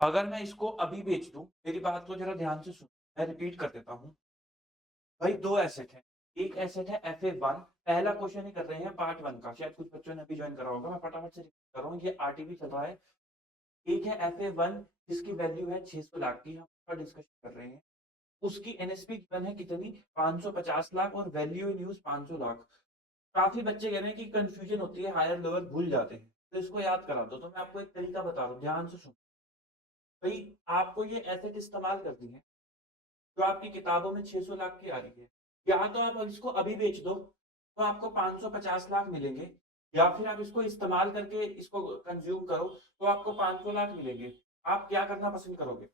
अगर मैं इसको अभी बेच दूँ, मेरी बात को ज़रा ध्यान से सुनो, मैं रिपीट कर देता हूँ। भाई 2 एसेट हैं। एक एसेट है FA1, पहला क्वेश्चन ही कर रहे हैं पार्ट 1 का, शायद कुछ बच्चों ने अभी जॉइन करा होगा, मैं फटाफट से रिपीट कर रहा हूँ, ये आरटीबी चल रहा है। एक है FA1 जिसकी वैल्यू है 600 लाख की, हम उसका डिस्कशन कर रहे हैं। उसकी एनएसपी गिवन है कितनी? 550 लाख और वैल्यू इन यूज़ 500 लाख। काफ़ी बच्चे कह रहे हैं कि कन्फ्यूजन होती है, हायर लोअर भूल जाते हैं, तो इसको याद करा दो। तो मैं आपको एक तरीका बता रहा हूँ, ध्यान से सुनो। भई आपको ये एसेट इस्तेमाल करनी है, जो आपकी किताबों में 600 लाख की आ रही है। या तो आप इसको अभी बेच दो, तो आपको 550 लाख मिलेंगे, या फिर आप इसको इस्तेमाल करके इसको कंज़्यूम करो, तो आपको 500 लाख मिलेंगे। आप क्या करना पसंद करोगे?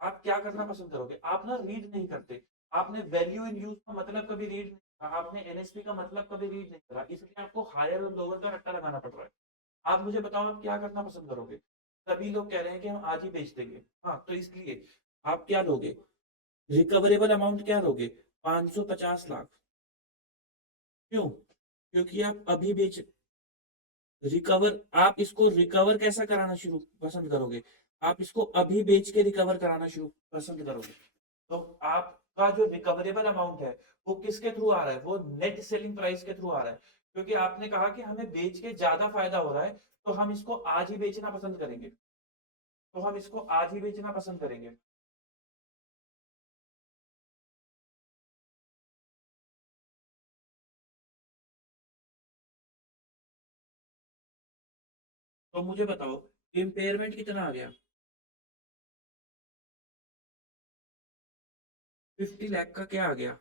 आप क्या करना पसंद करोगे? आप ना रीड नहीं करते। आपने वैल्यू इन यूज़ का मतलब कभी रीड नहीं करा, आपने एनएसपी का मतलब कभी रीड नहीं करा, इसलिए आपको हायर और लोअर का रट्टा लगाना पड़ रहा है। आप मुझे बताओ आप क्या करना पसंद करोगे? सभी लोग कह रहे हैं कि हम आज ही बेच देंगे। हाँ, तो इसलिए आप क्या लोगे? रिकवरेबल अमाउंट क्या लोगे? 550 लाख। क्यों? क्योंकि आप अभी बेच रिकवर आप इसको रिकवर कैसा कराना शुरू पसंद करोगे? आप इसको अभी बेच के रिकवर कराना शुरू पसंद करोगे। तो आपका जो रिकवरेबल अमाउंट है, वो किसके थ्रू आ रहा है? वो नेट सेलिंग प्राइस के थ्रू आ रहा है। क्योंकि आपने कहा कि हमें बेच के ज़्यादा फ़ायदा हो रहा है, तो हम इसको आज ही बेचना पसंद करेंगे। तो हम इसको आज ही बेचना पसंद करेंगे। तो मुझे बताओ, इम्पेयरमेंट कितना आ गया? 50 लाख का क्या आ गया?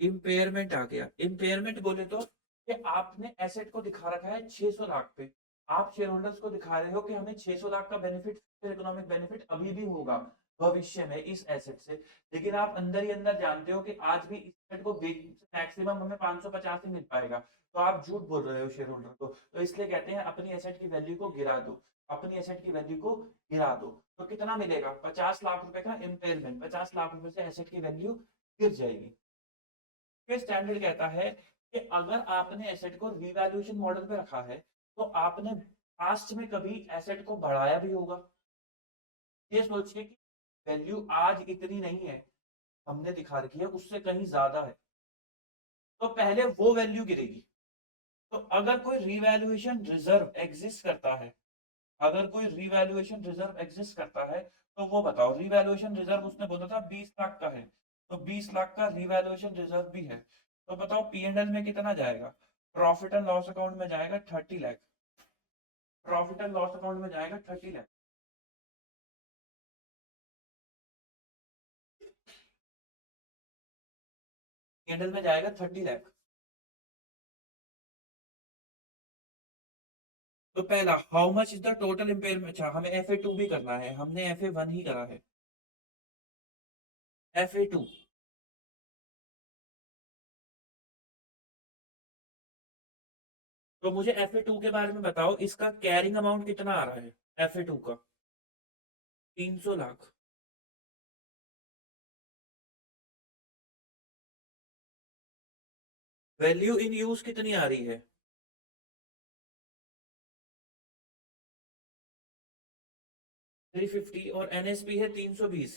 इम्पेयरमेंट आ गया। इम्पेयरमेंट बोले तो कि आपने एसेट को दिखा रखा है 600 लाख पे। आप शेयर होल्डर्स को दिखा रहे हो कि हमें 600 लाख का बेनिफिट, इकोनॉमिक बेनिफिट अभी भी होगा भविष्य में इस एसेट से। लेकिन आप अंदर ही अंदर जानते हो कि आज भी इस एसेट को मैक्सिमम हमें 550 ही मिल पाएगा। तो आप झूठ बोल रहे हो शेयर होल्डर को। तो इसलिए कहते हैं अपनी एसेट की वैल्यू को गिरा दो। अपनी एसेट की वैल्यू को गिरा दो। तो कितना मिलेगा? 50 लाख रुपए का इम्पेयरमेंट। 50 लाख रुपए से एसेट की वैल्यू गिर जाएगी। फिर स्टैंडर्ड कहता है कि अगर आपने एसेट को रीवैल्यूएशन मॉडल पे रखा है, तो आपने पास्ट में कभी एसेट को बढ़ाया भी होगा। ये सोचिए कि वैल्यू आज इतनी नहीं है, हमने दिखा रखी है, उससे कहीं ज्यादा है, तो पहले वो वैल्यू गिरेगी। तो अगर कोई रीवैल्यूएशन रिजर्व एग्जिस्ट करता है, अगर कोई रीवैल्यूएशन रिजर्व एग्जिस्ट करता है, तो वो बताओ। रीवैल्यूएशन रिजर्व उसने बोला था 20 लाख का है, तो 20 लाख का रीवैल्यूएशन रिजर्व भी है। तो बताओ P&L में कितना जाएगा? प्रॉफिट एंड लॉस अकाउंट में जाएगा 30 lakh. Profit and loss account में जाएगा 30 लाख। P&L में जाएगा 30 लाख। तो पहला, how much is the total impairment? अच्छा, हमें FA2 भी करना है, हमने FA1 ही करा है। FA2, तो मुझे FA2 के बारे में बताओ, इसका कैरिंग अमाउंट कितना आ रहा है FA2 का? 300 लाख। वैल्यू इन यूज कितनी आ रही है? 350 और NSP है 320।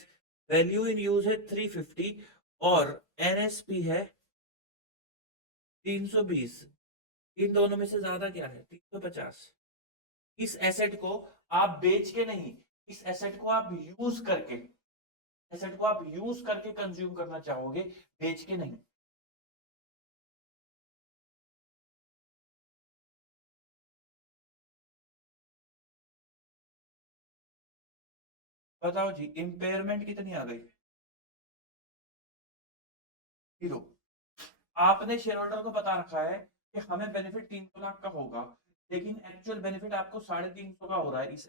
वैल्यू इन यूज है 350 और NSP है 320। इन दोनों में से ज्यादा क्या है? 350। इस एसेट को आप बेच के नहीं, इस एसेट को आप यूज करके, एसेट को आप यूज करके कंज्यूम करना चाहोगे, बेच के नहीं। बताओ जी, इंपेयरमेंट कितनी आ गई? 0। आपने शेयर होल्डर को बता रखा है कि हमें बेनिफिट 300 लाख का होगा, लेकिन एक्चुअल बेनिफिट आपको 350 का हो रहा है। इस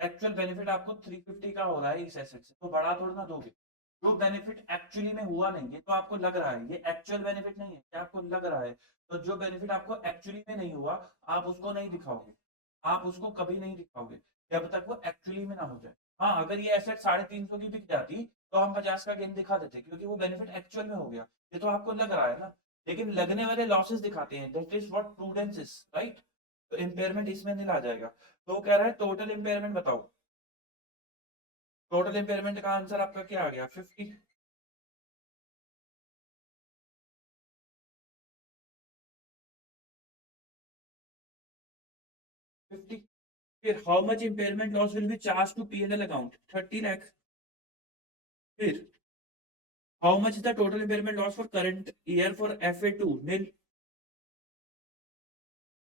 एक्चुअल बेनिफिट आपको 350 का हो रहा है इस एसेट से, तो बढ़ा थोड़ा ना दोगे। जो बेनिफिट एक्चुअली में हुआ नहीं है, तो आपको लग रहा है ये एक्चुअल बेनिफिट नहीं है, क्या आपको लग रहा है? तो जो बेनिफिट आपको एक्चुअली में नहीं हुआ, आप उसको नहीं दिखाओगे, आप उसको कभी नहीं दिखाओगे जब तक वो एक्चुअली में ना हो जाए। हाँ, अगर ये एसेट 350 की बिक जाती, तो हम 50 का गेन दिखा देते, क्योंकि वो बेनिफिट एक्चुअल में हो गया। ये तो आपको लग रहा है ना। लेकिन लगने वाले लॉसेस दिखाते हैं, that is what prudence is, right. तो इम्पेयरमेंट इसमें नहीं ला जाएगा। तो वो कह रहा है टोटल इम्पेयरमेंट बताओ। टोटल इम्पेयरमेंट का आंसर आपका क्या आ गया? 50। 50। फिर how much impairment loss will be charge to P&L account? 30 lakh. फिर how much is the total impairment loss for current year for FA2? nil.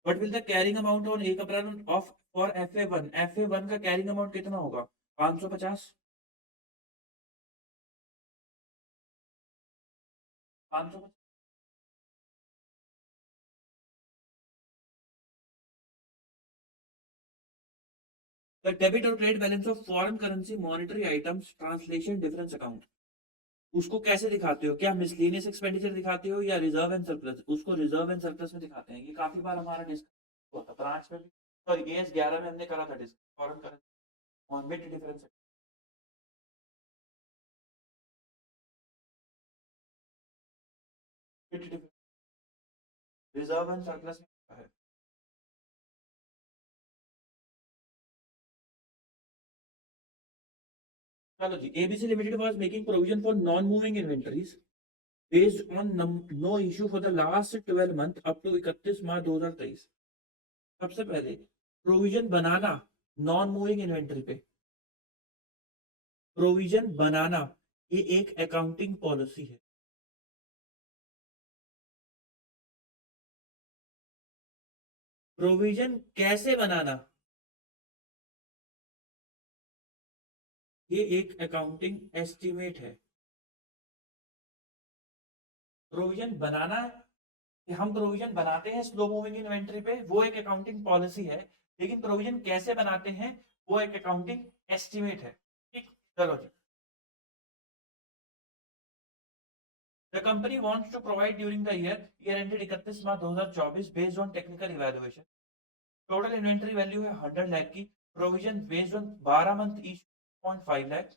What will the carrying amount on 1 April of for FA1? FA1 का carrying amount कितना होगा? 550। 550। The debit or credit balance of foreign currency monetary items translation difference account, उसको कैसे दिखाते हो? क्या miscellaneous expenditure दिखाते हो या रिजर्व एंड सरप्लस? उसको रिजर्व एंड सरप्लस में दिखाते हैं। ये काफी बार हमारा डिस्कस हुआ था ब्रांच में भी, सॉरी AS 11 में हमने करा था डिस्कस फॉरेन करेंसी और mid difference. Reserve and surplus में है। चलो जी, ABC limited was making provision for non moving inventories based on no issue for the last 12 month up to 31 March 2023। सबसे पहले प्रोविजन बनाना नॉन मूविंग इन्वेंटरी पे, provision बनाना ये एक अकाउंटिंग पॉलिसी है। प्रोविजन कैसे बनाना ये एक अकाउंटिंग एस्टिमेट है। प्रोविजन बनाना है कि हम प्रोविजन बनाते हैं स्लो मूविंग इन्वेंटरी पे, वो एक अकाउंटिंग पॉलिसी है। लेकिन प्रोविजन कैसे बनाते हैं वो एक अकाउंटिंग एस्टिमेट है। ठीक, चलो जी। The company wants to provide during the year ended 31 March 2024 based on technical evaluation. Total inventory value है 100 लाख की। Provision based on 12 month each 0.5 lakh.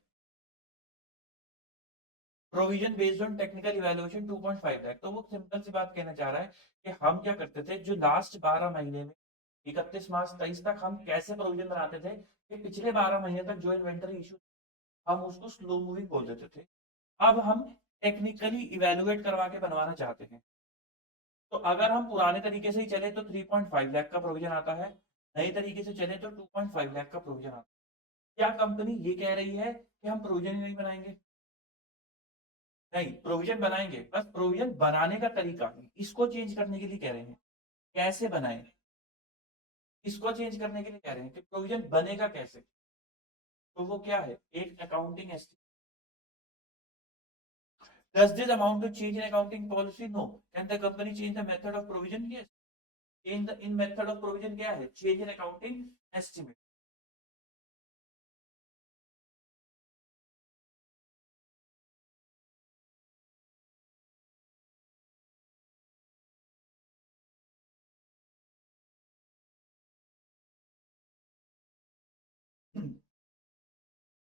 Provision based on technical evaluation 2.5 lakh. तो वो सिंपल सी बात कहना चाह रहा है कि हम क्या करते थे जो लास्ट 12 महीने में 31 मार्च 23 तक हम कैसे प्रोविजन बनाते थे कि पिछले 12 महीने तक जो इन्वेंटरी इशू हम उसको स्लो मूविंग बोल देते थे। अब हम टेक्निकली इवैल्यूएट करवा के बनवाना चाहते हैं। तो अगर हम पुराने तरीके से ही चले तो 3.5 लाख का प्रोविजन आता है, नए तरीके से चले तो 2.5 लाख का प्रोविजन आता है। क्या कंपनी ये कह रही है कि हम प्रोविजन ही नहीं बनाएंगे? नहीं, प्रोविजन बनाएंगे, बस प्रोविजन बनाने का तरीका इसको चेंज करने के लिए कह रहे हैं। कैसे बनाएं इसको चेंज करने के लिए कह रहे हैं कि प्रोविजन बनेगा कैसे। तो वो क्या है? एक accounting estimate. Does this amount to change in accounting policy? No. Can the company change the method of provision? Yes. In method of provision क्या है? Change in accounting estimate.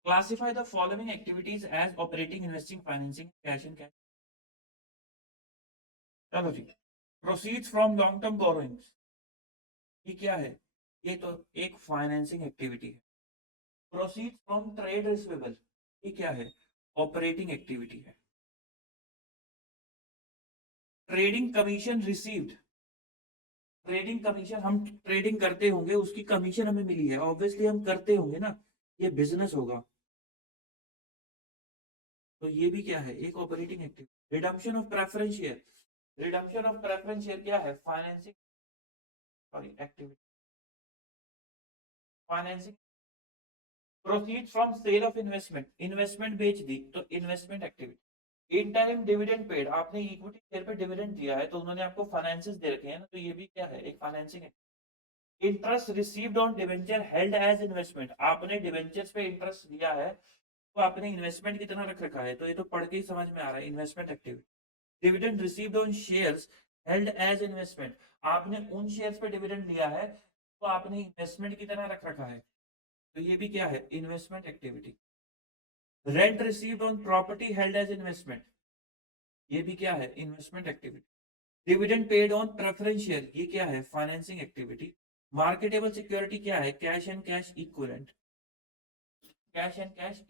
Classify the following activities as operating, investing, financing, cash and cash. चलो जी, proceeds from long term borrowings ये क्या है? ये तो एक financing activity है। प्रोसीड फ्रॉम ट्रेड रिसीवेबल ये क्या है? ऑपरेटिंग एक्टिविटी है। Trading commission received, trading commission हम ट्रेडिंग करते होंगे उसकी कमीशन हमें मिली है, ऑब्वियसली हम करते होंगे ना, ये बिजनेस होगा। तो ये भी क्या है? एक operating activity. Redemption of preference share, redemption of preference share क्या है? Financing, sorry activity, financing. Proceed from sale of investment, investment बेच दी तो investment activity. Interim dividend paid, आपने इक्विटी शेयर पे डिविडेंड दिया है तो उन्होंने आपको फाइनेंसेस दे रखे हैं ना, तो ये भी क्या है? एक फाइनेंसिंग है। Interest received on debenture held as investment, आपने डिवेंचर्स पे इंटरेस्ट दिया है तो आपने इन्वेस्टमेंट कितना रख रखा है, तो ये तो पढ़ के ही समझ में आ रहा है, investment activity. Dividend received on shares held as investment, आपने उन शेयर्स पे डिविडेंड लिया है तो आपने इन्वेस्टमेंट की तरह रख रखा है, तो ये भी क्या है? Investment activity. Rent received on property held as investment, ये भी क्या है? Investment activity. Dividend paid on preference share ये क्या है? Financing activity. मार्केटेबल सिक्योरिटी क्या है? Cash and cash equivalent, cash and cash.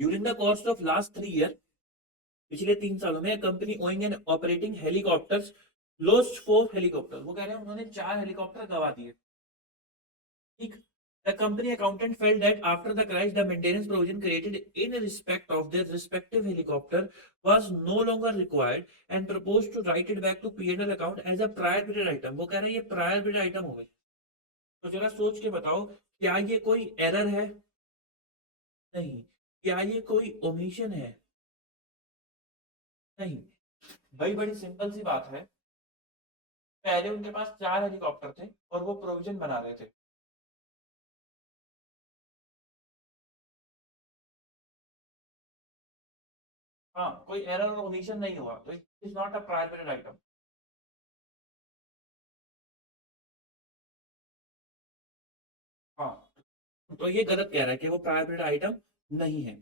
During the course of last 3 year, पिछले 3 सालों में company owing and operating helicopters lost 4 helicopter, वो कह रहे हैं उन्होंने 4 हेलीकॉप्टर गवा दिए। ठीक। The company accountant felt that after the crash, the maintenance provision created in respect of their respective helicopter was no longer required and proposed to write it back to P&L account as a prior period item। वो कह रहे हैं ये prior period item हो गई। तो जरा सोच के बताओ, क्या ये कोई एरर है? नहीं। क्या ये कोई ओमिशन है? नहीं। भाई बड़ी सिंपल सी बात है, पहले उनके पास 4 हेलीकॉप्टर थे और वो प्रोविजन बना रहे थे। हाँ, कोई एरर और ओमिशन नहीं हुआ, तो it is not a prior period item. हाँ, तो ये गलत कह रहा है कि वो प्रायर पीरियड आइटम नहीं है।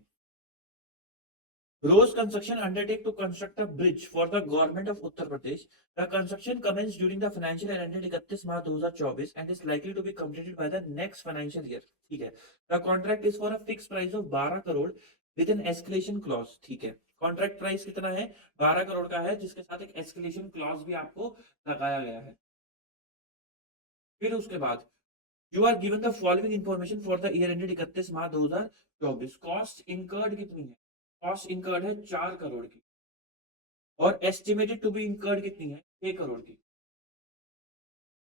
Rose Construction undertake to construct a bridge for the government of Uttar Pradesh. The construction commenced during the financial year ended 31 March 2024 and is likely to be completed by the next financial year। ठीक है। The contract is for a fixed price of 12 crore with an escalation clause। ठीक है। Contract price कितना है? 12 करोड़ का है, जिसके साथ एक एस्केलेशन क्लॉज भी आपको लगाया गया है। फिर उसके बाद you are given the following information for the year ended 31 March 2024। Cost incurred कितनी है? कॉस्ट इनकर्ड है 4 करोड़ की, और एस्टिमेटेड टू बी इनकर्ड कितनी है? 6 करोड़ की।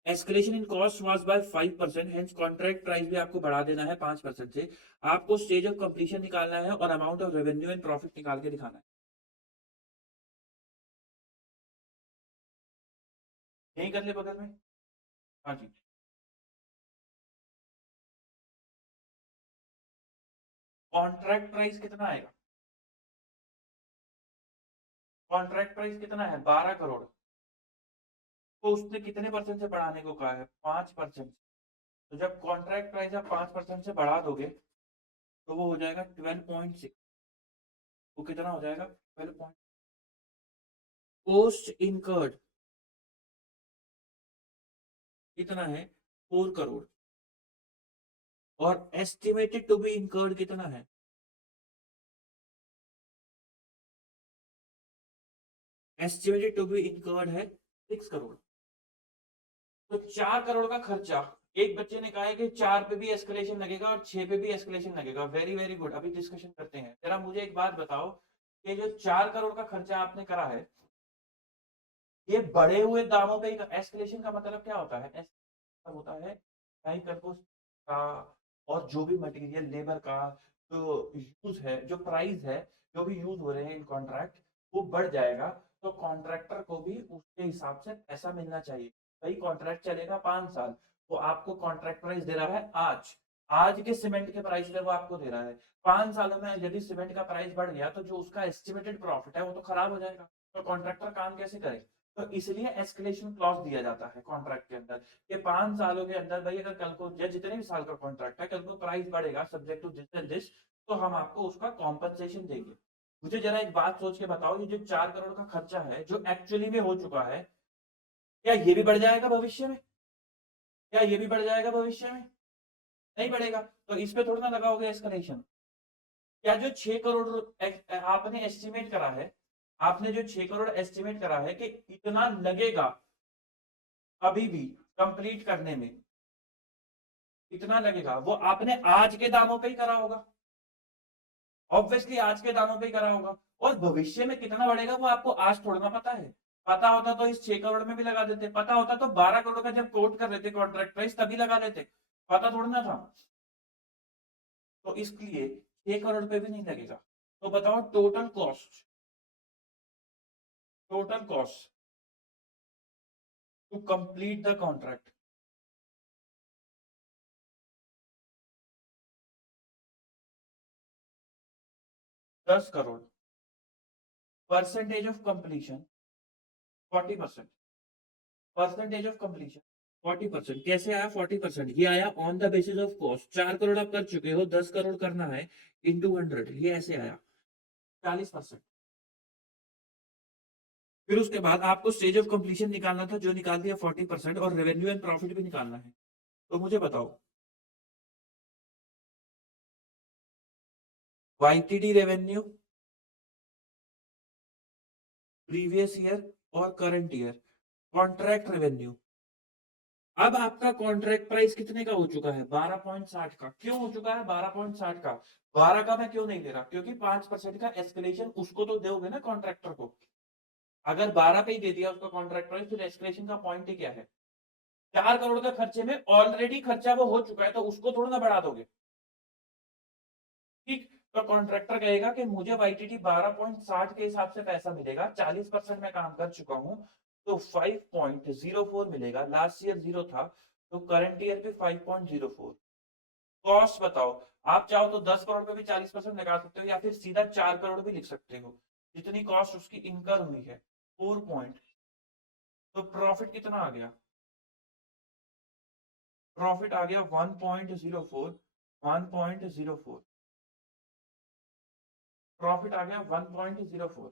Escalation in cost was by 5%, hence contract price भी आपको बढ़ा देना है 5% से। आपको स्टेज ऑफ कंप्लीशन निकालना है और amount of revenue and profit निकाल के दिखाना है। यही कर ले बगल में। हाँ जी। कॉन्ट्रैक्ट प्राइस कितना आएगा? कॉन्ट्रैक्ट प्राइस कितना है? 12 करोड़। तो उसने कितने परसेंट से बढ़ाने को कहा है? 5%। तो जब कॉन्ट्रैक्ट प्राइस आप 5% से बढ़ा दोगे तो वो हो जाएगा 12.6। वो कितना हो जाएगा? 12। पोस्ट इनकर्ड कितना है? 4 करोड़। और एस्टिमेटेड टू बी इनकर्ड कितना है? एस्टिमेटेड टू बी इनकर्ड है 6 करोड़। तो 4 करोड़ का खर्चा, एक बच्चे ने कहा है कि 4 पे भी एस्केलेशन लगेगा और 6 पे भी एस्केलेशन लगेगा। वेरी वेरी गुड, अभी डिस्कशन करते हैं। जरा मुझे एक बात बताओ कि जो 4 करोड़ का खर्चा आपने करा है, ये बढ़े हुए दामों पे एस्केलेशन का मतलब क्या होता है? होता है कहीं का और जो भी मटेरियल लेबर का जो यूज है, जो प्राइस है, जो भी यूज हो रहे हैं इन कॉन्ट्रैक्ट, वो बढ़ जाएगा। तो कॉन्ट्रैक्टर को भी उसके हिसाब से पैसा मिलना चाहिए। भाई कॉन्ट्रैक्ट चलेगा 5 साल, तो आपको कॉन्ट्रैक्ट प्राइस दे रहा है आज, आज के सीमेंट के प्राइस पे वो आपको दे रहा है। 5 सालों में यदि सीमेंट का प्राइस बढ़ गया तो जो उसका एस्टिमेटेड प्रॉफिट है वो तो खराब हो जाएगा। तो कॉन्ट्रैक्टर काम कैसे करे? तो इसलिए एस्केलेशन क्लॉज दिया जाता है कॉन्ट्रैक्ट के अंदर कि 5 सालों के अंदर भाई अगर कल को या जितने भी साल का कॉन्ट्रैक्ट है, कल को प्राइस बढ़ेगा subject to this and this, तो हम आपको उसका कॉम्पनसेशन देंगे। मुझे जरा एक बात सोच के बताओ, ये जो 4 करोड़ का खर्चा है जो एक्चुअली में हो चुका है, क्या ये भी बढ़ जाएगा भविष्य में? क्या ये भी बढ़ जाएगा भविष्य में? नहीं बढ़ेगा। तो इस पे थोड़ा ना लगाओगे एस्केलेशन। क्या जो 6 करोड़ आपने एस्टिमेट करा है, आपने जो 6 करोड़ एस्टिमेट करा है कि इतना लगेगा अभी भी कंप्लीट करने में, इतना लगेगा, वो आपने आज के दामों पे ही करा होगा। ऑब्वियसली आज के दामों पे ही करा होगा। और भविष्य में कितना बढ़ेगा वो आपको आज थोड़ा ना पता है। पता होता तो इस 6 करोड़ में भी लगा देते, पता होता तो 12 करोड़ का जब कोट कर रहे थे कॉन्ट्रैक्ट प्राइस तभी लगा देते। पता थोड़ा ना था। तो इसलिए 6 करोड़ पे भी नहीं लगेगा। तो बताओ total cost, total cost to complete the contract. 10 crore. Percentage of completion 40%। Percentage of completion 40%। कैसे आया 40%? ये आया on the basis of cost. 4 crore आप कर चुके हो, 10 करोड़ करना है, इंटू 100, ये ऐसे आया 40%। फिर उसके बाद आपको स्टेज ऑफ कंप्लीशन निकालना था, जो निकाल दिया 40%, और रेवेन्यू एंड प्रॉफिट भी निकालना है। तो मुझे बताओ वाईटीडी रेवेन्यू, प्रीवियस ईयर और करंट ईयर, कॉन्ट्रैक्ट रेवेन्यू। अब आपका कॉन्ट्रैक्ट प्राइस कितने का हो चुका है? 12.60 का। क्यों हो चुका है 12.60 का? 12 का मैं क्यों नहीं दे रहा? क्योंकि 5% का एस्केलेशन उसको तो दोगे ना, कॉन्ट्रैक्टर को। अगर 12 पे ही दे दिया उसका कॉन्ट्रैक्ट प्राइस, फिर एस्केलेशन का पॉइंट ही क्या है? 4 करोड़ का खर्चे में ऑलरेडी खर्चा वो हो चुका है, तो उसको थोड़ा ना बढ़ा दोगे। ठीक, तो कॉन्ट्रैक्टर कहेगा कि मुझे वाईटीटी 12.60 के हिसाब से पैसा मिलेगा, 40% मैं काम कर चुका हूं, तो 5.04 मिलेगा। लास्ट ईयर 0 था, तो करंट ईयर पे 5.04। कॉस्ट बताओ, आप चाहो तो 10 करोड़ पे भी 40% लगा सकते हो, या फिर सीधा 4 करोड़ भी लिख सकते हो, जितनी कॉस्ट उसकी इनकर हुई है 4 पॉइंट। तो प्रॉफिट कितना आ गया? प्रॉफिट आ गया 1.04। 1.04 प्रॉफिट आ गया 1.04।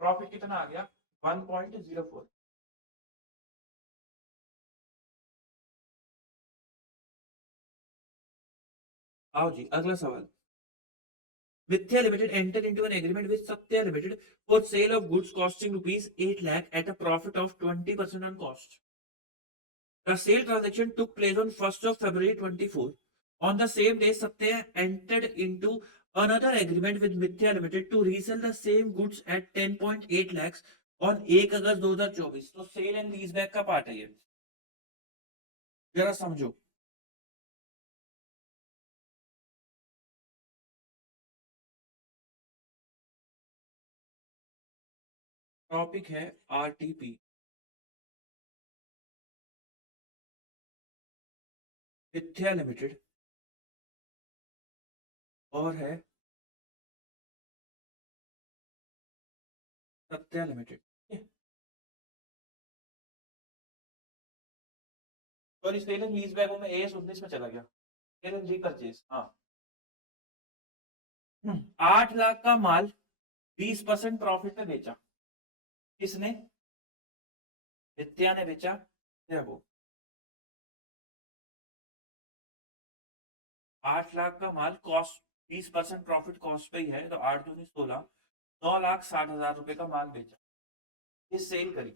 प्रॉफिट कितना आ गया? 1.04। आओ जी, अगला सवाल। Mithya Limited entered into an agreement with Satya Limited for sale of goods costing rupees 8 lakh at a profit of 20% on cost. The sale transaction took place on 1st of February 24. On the same day, Satya entered into another agreement with Mithya Limited to resell the same goods at 10.8 lakhs on 1 अगस्त 2024। तो cell and lease back का part है ये, जरा समझो। Topic है RTP, मिथ्या limited, और है Satya limited. Sorry, sale and lease back में एएस 19 में चला गया। सेल एंड रीपरचेज, हाँ। 8 लाख का माल 20% प्रॉफिट में बेचा। किसने? नित्या ने बेचा। क्या वो 8 लाख का माल कॉस्ट 20% प्रॉफिट कॉस्ट पे ही है, तो 8 दूनी 16, 9,60,000 रुपए का माल बेचा, ये सेल करी।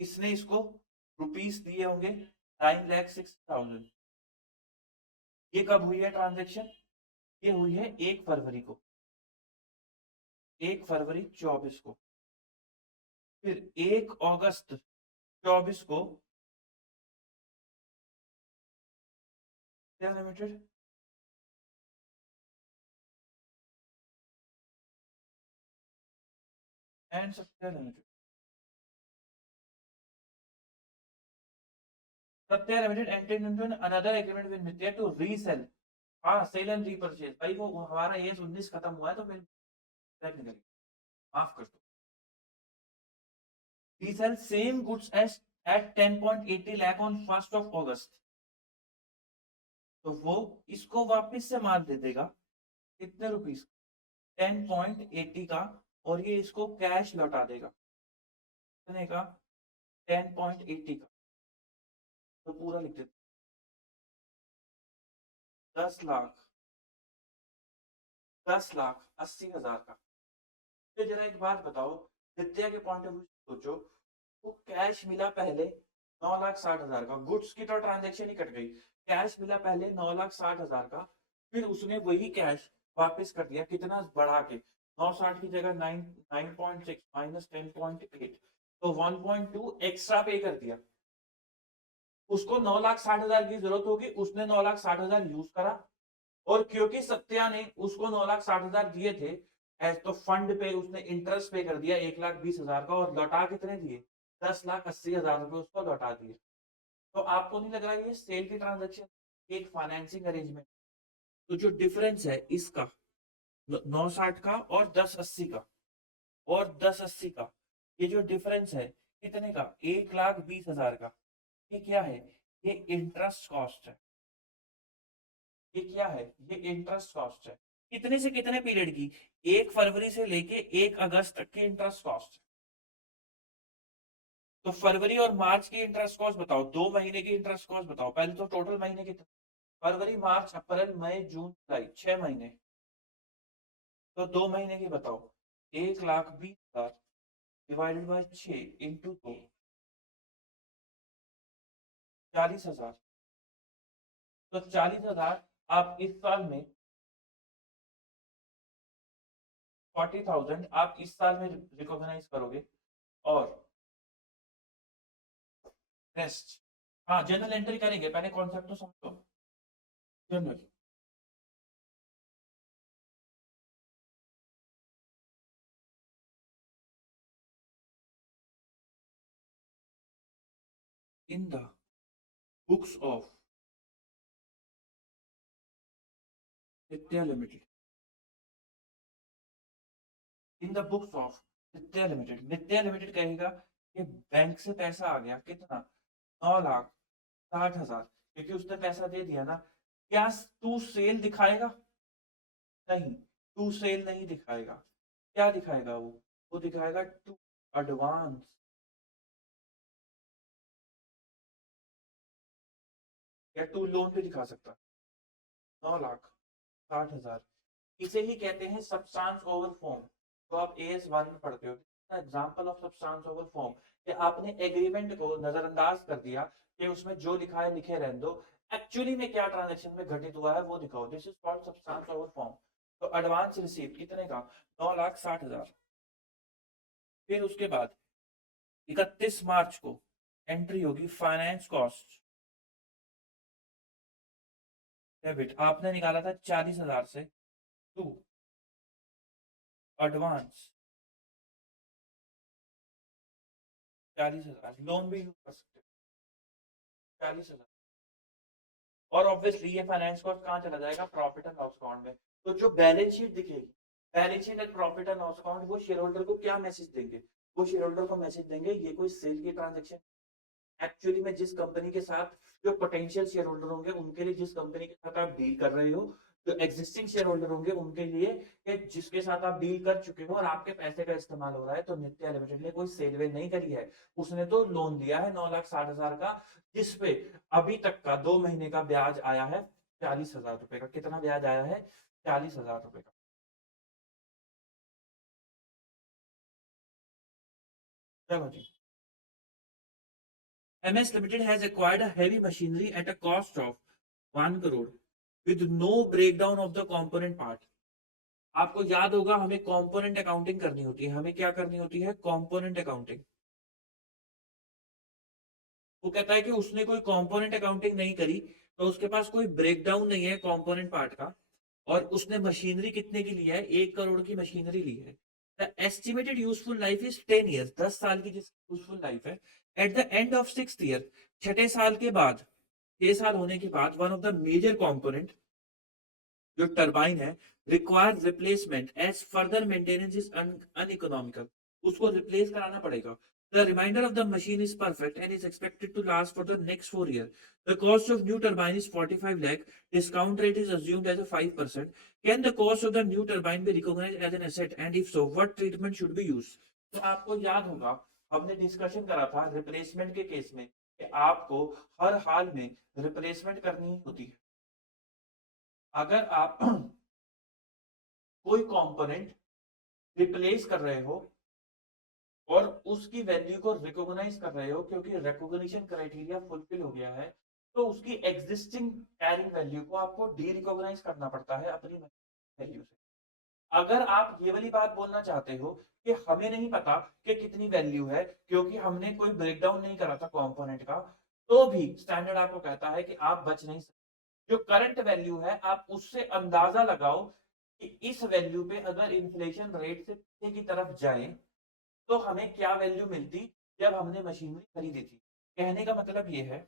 इसने इसको रुपीस दिए होंगे 9,06,000। ये कब हुई है ट्रांजेक्शन? ये हुई है 1 फरवरी को, 1 फरवरी 24 को। फिर 1 अगस्त 24 को क्या limited and Satya limited, Satya limited entered into another agreement with Mitya to resale. हाँ, सेल एंड रीपरचेज। भाई वो हमारा ये 19 खत्म हुआ है, तो फिर टेक्निकली माफ कर दो। Resale same goods as at 10.80 lakh on 1st of August। तो वो इसको वापस से माल दे देगा कितने रुपीस? 10.80 का, और ये इसको कैश लौटा देगा कितने का? 10.80 का। तो पूरा लिख देते 10 लाख 10,80,000 का। तो जरा एक बात बताओ, नित्या के पॉइंट ऑफ व्यू सोचो, वो कैश मिला पहले 9,60,000 का, गुड्स की तो ट्रांजेक्शन ही कट गई, कैश मिला पहले 9,60,000 का, फिर उसने वही कैश वापस कर दिया, कितना बढ़ा के? 960 की जगह 9.6 माइनस 10.8, तो 1.2 एक्स्ट्रा पे कर दिया। उसको 9,60,000 की जरूरत होगी, उसने 9,60,000 यूज करा, और क्योंकि सत्या ने उसको 9,60,000 दिए थे एज तो फंड पे, उसने इंटरेस्ट पे कर दिया 1,20,000 का, और लौटा कितने दिए? 10,80,000 रुपए उसको लौटा दिए। तो आपको नहीं लग रहा ये सेल की ट्रांजेक्शन, एक फाइनेंसिंग अरेंजमेंट? तो जो डिफरेंस है इसका 960 का और 1080 का, और 1080 का, ये जो डिफरेंस है कितने का? 1,20,000 का। ये क्या है? ये इंटरेस्ट कॉस्ट है। ये क्या है? ये इंटरेस्ट कॉस्ट है। कितने से कितने पीरियड की? 1 फरवरी से लेके 1 अगस्त तक की इंटरेस्ट कॉस्ट। तो फरवरी और मार्च की इंटरेस्ट कॉस्ट बताओ, 2 महीने की इंटरेस्ट कॉस्ट बताओ। पहले तो टोटल महीने कितने? फरवरी, मार्च, अप्रैल, मई, जून, जुलाई, 6 महीने। तो 2 महीने की बताओ। 1,20,000 डिवाइडेड बाय 6 इंटू 2, 40,000। तो 40,000 आप इस साल में, 40,000 आप इस साल में रिकॉग्नाइज करोगे। और रेस्ट, हाँ जनरल एंट्री करेंगे, पहले कॉन्सेप्ट तो समझो। General, in the books of Nitya limited, in the books of Nitya limited. Nitya limited कहेगा कि बैंक से पैसा आ गया कितना? 9,60,000, क्योंकि उसने पैसा दे दिया ना। क्या तू सेल दिखाएगा? नहीं, टू सेल नहीं दिखाएगा। क्या दिखाएगा वो दिखाएगा टू एडवांस। या टू लोन भी दिखा सकता है। 9,60,000, इसे ही कहते हैं सब्सटेंस ओवर फॉर्म। तो आप AS1 में पढ़ते हो example of substance over form, कि आपने एग्रीमेंट को नजरअंदाज कर दिया कि उसमें जो लिखा है लिखे रहने दो, एक्चुअली में क्या ट्रांजैक्शन में घटित हुआ है वो दिखाओ। This is called substance over form. तो एडवांस रिसीव कितने का? 9,60,000। फिर उसके बाद 31 मार्च को एंट्री होगी फाइनेंस कॉस्ट डेबिट। आपने निकाला था 40,000 से टू एडवांस 40,000, लोन भी यूज कर सकते हो 40,000। और ऑब्वियसली ये फाइनेंस कॉस्ट कहाँ चला जाएगा? प्रॉफिट एंड लॉस अकाउंट में। तो जो बैलेंस शीट दिखेगी, balance sheet and profit and loss account, वो शेयर होल्डर को क्या मैसेज देंगे? वो शेयर होल्डर को मैसेज देंगे ये कोई सेल की ट्रांजेक्शन। एक्चुअली में जिस कंपनी के साथ, जो पोटेंशियल शेयर होल्डर होंगे उनके लिए, जिस कंपनी के साथ आप डील कर रहे हो, जो एग्जिस्टिंग शेयर होल्डर होंगे उनके लिए, कि जिसके साथ आप डील कर चुके हो और आपके पैसे का इस्तेमाल हो रहा है। तो नित्या लिमिटेड ने कोई सेल वेल नहीं करी है, उसने तो लोन दिया है 9,60,000 का, जिसपे अभी तक का 2 महीने का ब्याज आया है 40,000 रुपए का। कितना ब्याज आया है? 40,000 रुपए का। चलो जी। MS Limited has acquired a heavy machinery at a cost of 1 crore with no breakdown of the component part. आपको याद होगा हमें कंपोनेंट अकाउंटिंग करनी होती है। हमें क्या करनी होती है? Component accounting. वो कहता है कि उसने कोई कंपोनेंट अकाउंटिंग नहीं करी, तो उसके पास कोई ब्रेकडाउन नहीं है कंपोनेंट पार्ट का, और उसने मशीनरी कितने की ली है? 1 करोड़ की मशीनरी ली है। The estimated useful life is 10 years, 10 साल की जिसकी यूजफुल लाइफ है। At the end of 6th year, छठे साल के बाद, 6 साल होने के बाद, one of the major component जो टरबाइन है require replacement as further maintenance is uneconomical, उसको रिप्लेस कराना पड़ेगा। The remainder of the machine is perfect and is expected to last for the next 4 years. The cost of new turbine is 45 lakh. Discount rate is assumed as a 5%. Can the cost of the new turbine be recognized as an asset? And if so, what treatment should be used? तो आपको याद होगा हमने discussion करा था replacement के case में कि आपको हर हाल में रिप्लेसमेंट करनी होती है। अगर आप कोई कंपोनेंट रिप्लेस कर रहे हो और उसकी वैल्यू को रिकॉग्नाइज कर रहे हो, क्योंकि रिकॉग्निशन क्राइटेरिया फुलफिल हो गया है, तो उसकी एग्जिस्टिंग कैरिंग वैल्यू को आपको डी रिकॉग्नाइज करना पड़ता है अपनी वैल्यू से। अगर आप ये वाली बात बोलना चाहते हो कि हमें नहीं पता कि कितनी वैल्यू है क्योंकि हमने कोई ब्रेकडाउन नहीं करा था कंपोनेंट का, तो भी स्टैंडर्ड आपको कहता है कि आप बच नहीं सकते। जो करंट वैल्यू है आप उससे अंदाजा लगाओ कि इस वैल्यू पे अगर इन्फ्लेशन रेट से पीछे की तरफ जाए तो हमें क्या वैल्यू मिलती जब हमने मशीनरी खरीदी थी। कहने का मतलब ये है।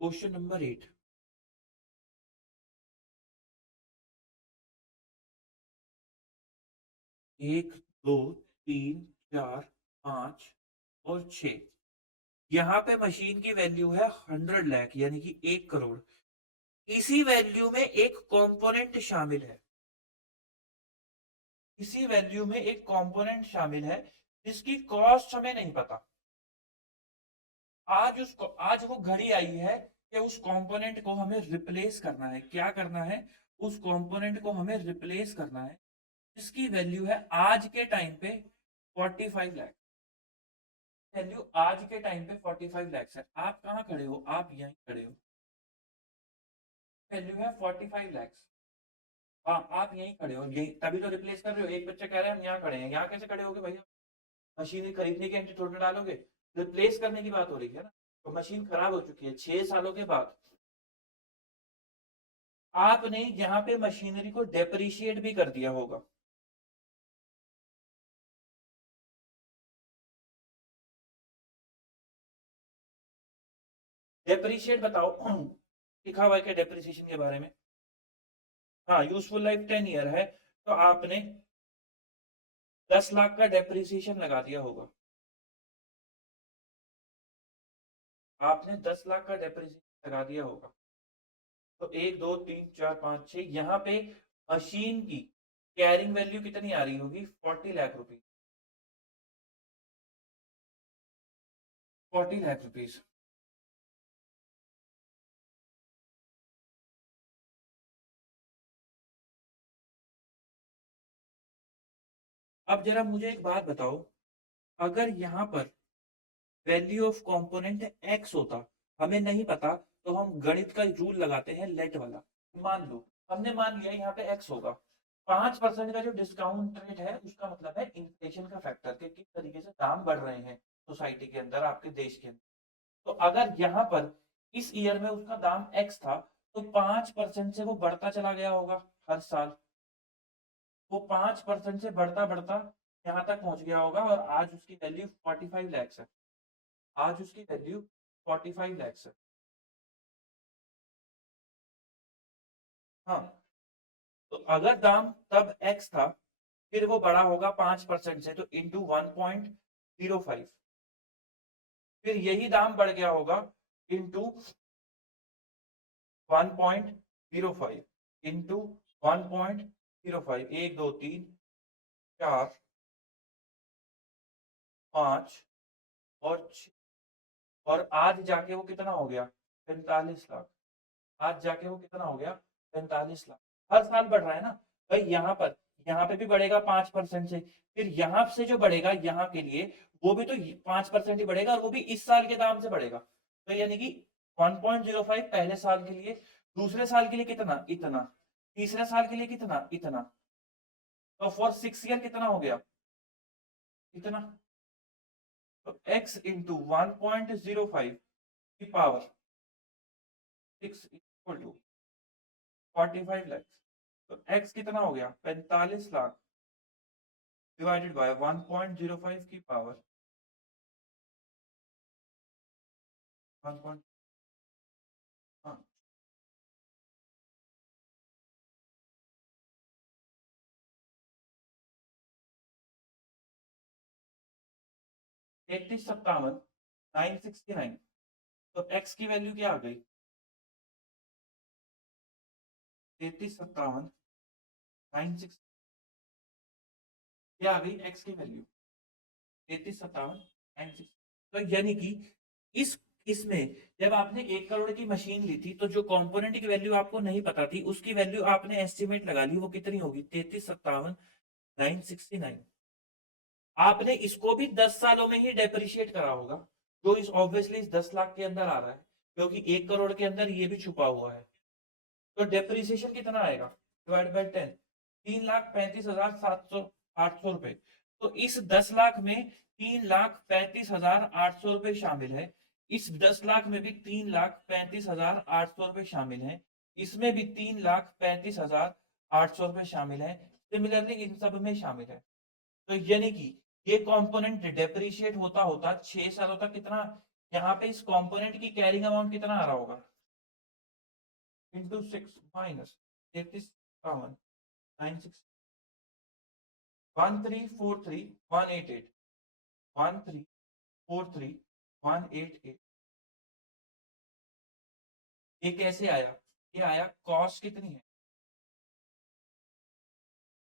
क्वेश्चन नंबर 8, 1, 2, 3, 4, 5 और 6, यहाँ पे मशीन की वैल्यू है 100 लाख यानी कि 1 करोड़। इसी वैल्यू में एक कंपोनेंट शामिल है, इसी वैल्यू में एक कंपोनेंट शामिल है जिसकी कॉस्ट हमें नहीं पता। आज वो घड़ी आई है कि उस कंपोनेंट को हमें रिप्लेस करना है। क्या करना है? उस कंपोनेंट को हमें रिप्लेस करना है जिसकी वैल्यू है आज के टाइम पे 45 लाख। वैल्यू आज के टाइम पे 45 लाख है। आप कहाँ खड़े हो? आप यहीं खड़े हो। वैल्यू है 45 लाख। हाँ, आप यहीं खड़े हो, यही तभी तो रिप्लेस कर रहे हो। एक बच्चा कह रहा है हम यहाँ खड़े हैं, यहाँ कैसे खड़े होगे भैया? मशीन खरीदने की एंट्री थोड़ी ना डालोगे, रिप्लेस करने की बात हो रही है ना। तो मशीन खराब हो चुकी है 6 सालों के बाद। आपने यहाँ पे मशीनरी को डेप्रिशिएट भी कर दिया होगा। डेप्रिशिएट बताओ लिखा हुआ है क्या डेप्रिसिएशन के बारे में? हाँ, यूजफुल लाइफ 10 ईयर है, तो आपने 10 लाख का डेप्रिसिएशन लगा दिया होगा। आपने 10 लाख का डेप्रिसिएशन लगा दिया होगा। तो 1 2 3 4 5 6 यहाँ पे मशीन की कैरिंग वैल्यू कितनी आ रही होगी? 40 लाख रुपीज। 40 लाख रुपीज। अब जरा मुझे एक बात बताओ, अगर यहाँ पर वैल्यू ऑफ कंपोनेंट एक्स होता, हमें नहीं पता, तो हम गणित का रूल लगाते हैं लेट वाला। मान लो हमने मान लिया यहाँ पे एक्स होगा, 5% का जो डिस्काउंट रेट है उसका मतलब है इन्फ्लेशन का फैक्टर के किस तरीके से दाम बढ़ रहे हैं सोसाइटी के अंदर, आपके देश के अंदर। तो अगर यहाँ पर इस ईयर में उसका दाम एक्स था, तो 5% से वो बढ़ता चला गया होगा हर साल। वो 5% से बढ़ता बढ़ता यहाँ तक पहुंच गया होगा और आज उसकी वैल्यू 45 लैक्स है। आज उसकी वैल्यू 45 लैक्स है। हाँ, तो अगर दाम तब एक्स था, फिर वो बड़ा होगा 5% से, तो इंटू 1.05। फिर यही दाम बढ़ गया होगा इंटू 1.05 इंटू 1.05। 1 2 3 4 5 और 6, और आज जाके वो कितना हो गया? 45 लाख। आज जाके वो कितना हो गया? 45 लाख। हर साल बढ़ रहा है ना भाई। यहाँ पे भी बढ़ेगा 5% से, फिर यहाँ से जो बढ़ेगा यहाँ के लिए, वो भी तो 5% ही बढ़ेगा, और वो भी इस साल के दाम से बढ़ेगा। तो यानी कि 1.05 पहले साल के लिए, दूसरे साल के लिए कितना? इतना। तीसरे साल के लिए कितना? इतना। तो फॉर 6 ईयर कितना हो गया? इतना। तो x इंटू 1.05 की पावर 6 इक्वल टू 45 लाख। तो x कितना हो गया? 45 लाख डिवाइडेड बाय 1.05 की पावर 1. हाँ, 3357 969। तो x की वैल्यू क्या आ गई? 3357 96। क्या आ गई x की वैल्यू? 3357 96। तो यानी कि इस इसमें जब आपने 1 करोड़ की मशीन ली थी, तो जो कंपोनेंट की वैल्यू आपको नहीं पता थी, उसकी वैल्यू आपने एस्टिमेट लगा ली, वो कितनी होगी? 3357 969। आपने इसको भी 10 सालों में ही डेप्रिशिएट करा होगा, जो इस ऑब्वियसली इस 10 लाख के अंदर आ रहा है, क्योंकि 1 करोड़ के अंदर ये भी छुपा हुआ है। तो डेप्रिसिएशन कितना आएगा? डिवाइड बाय 10, 3,35,700 रुपए। तो इस 10 लाख में 3,35,800 रुपए शामिल है। इस 10 लाख में भी 3,35,800 रुपए शामिल है। इसमें भी 3,35,800 रुपए शामिल है। सिमिलरली इन सब में शामिल है। तो यानी कि ये कंपोनेंट डेप्रिशिएट होता होता 6 सालों तक कितना, यहाँ पे इस कंपोनेंट की कैरिंग अमाउंट कितना आ रहा होगा? Into 6 minus 33,996 1343 188 1343 188। ये कैसे आया? ये आया, कॉस्ट कितनी है?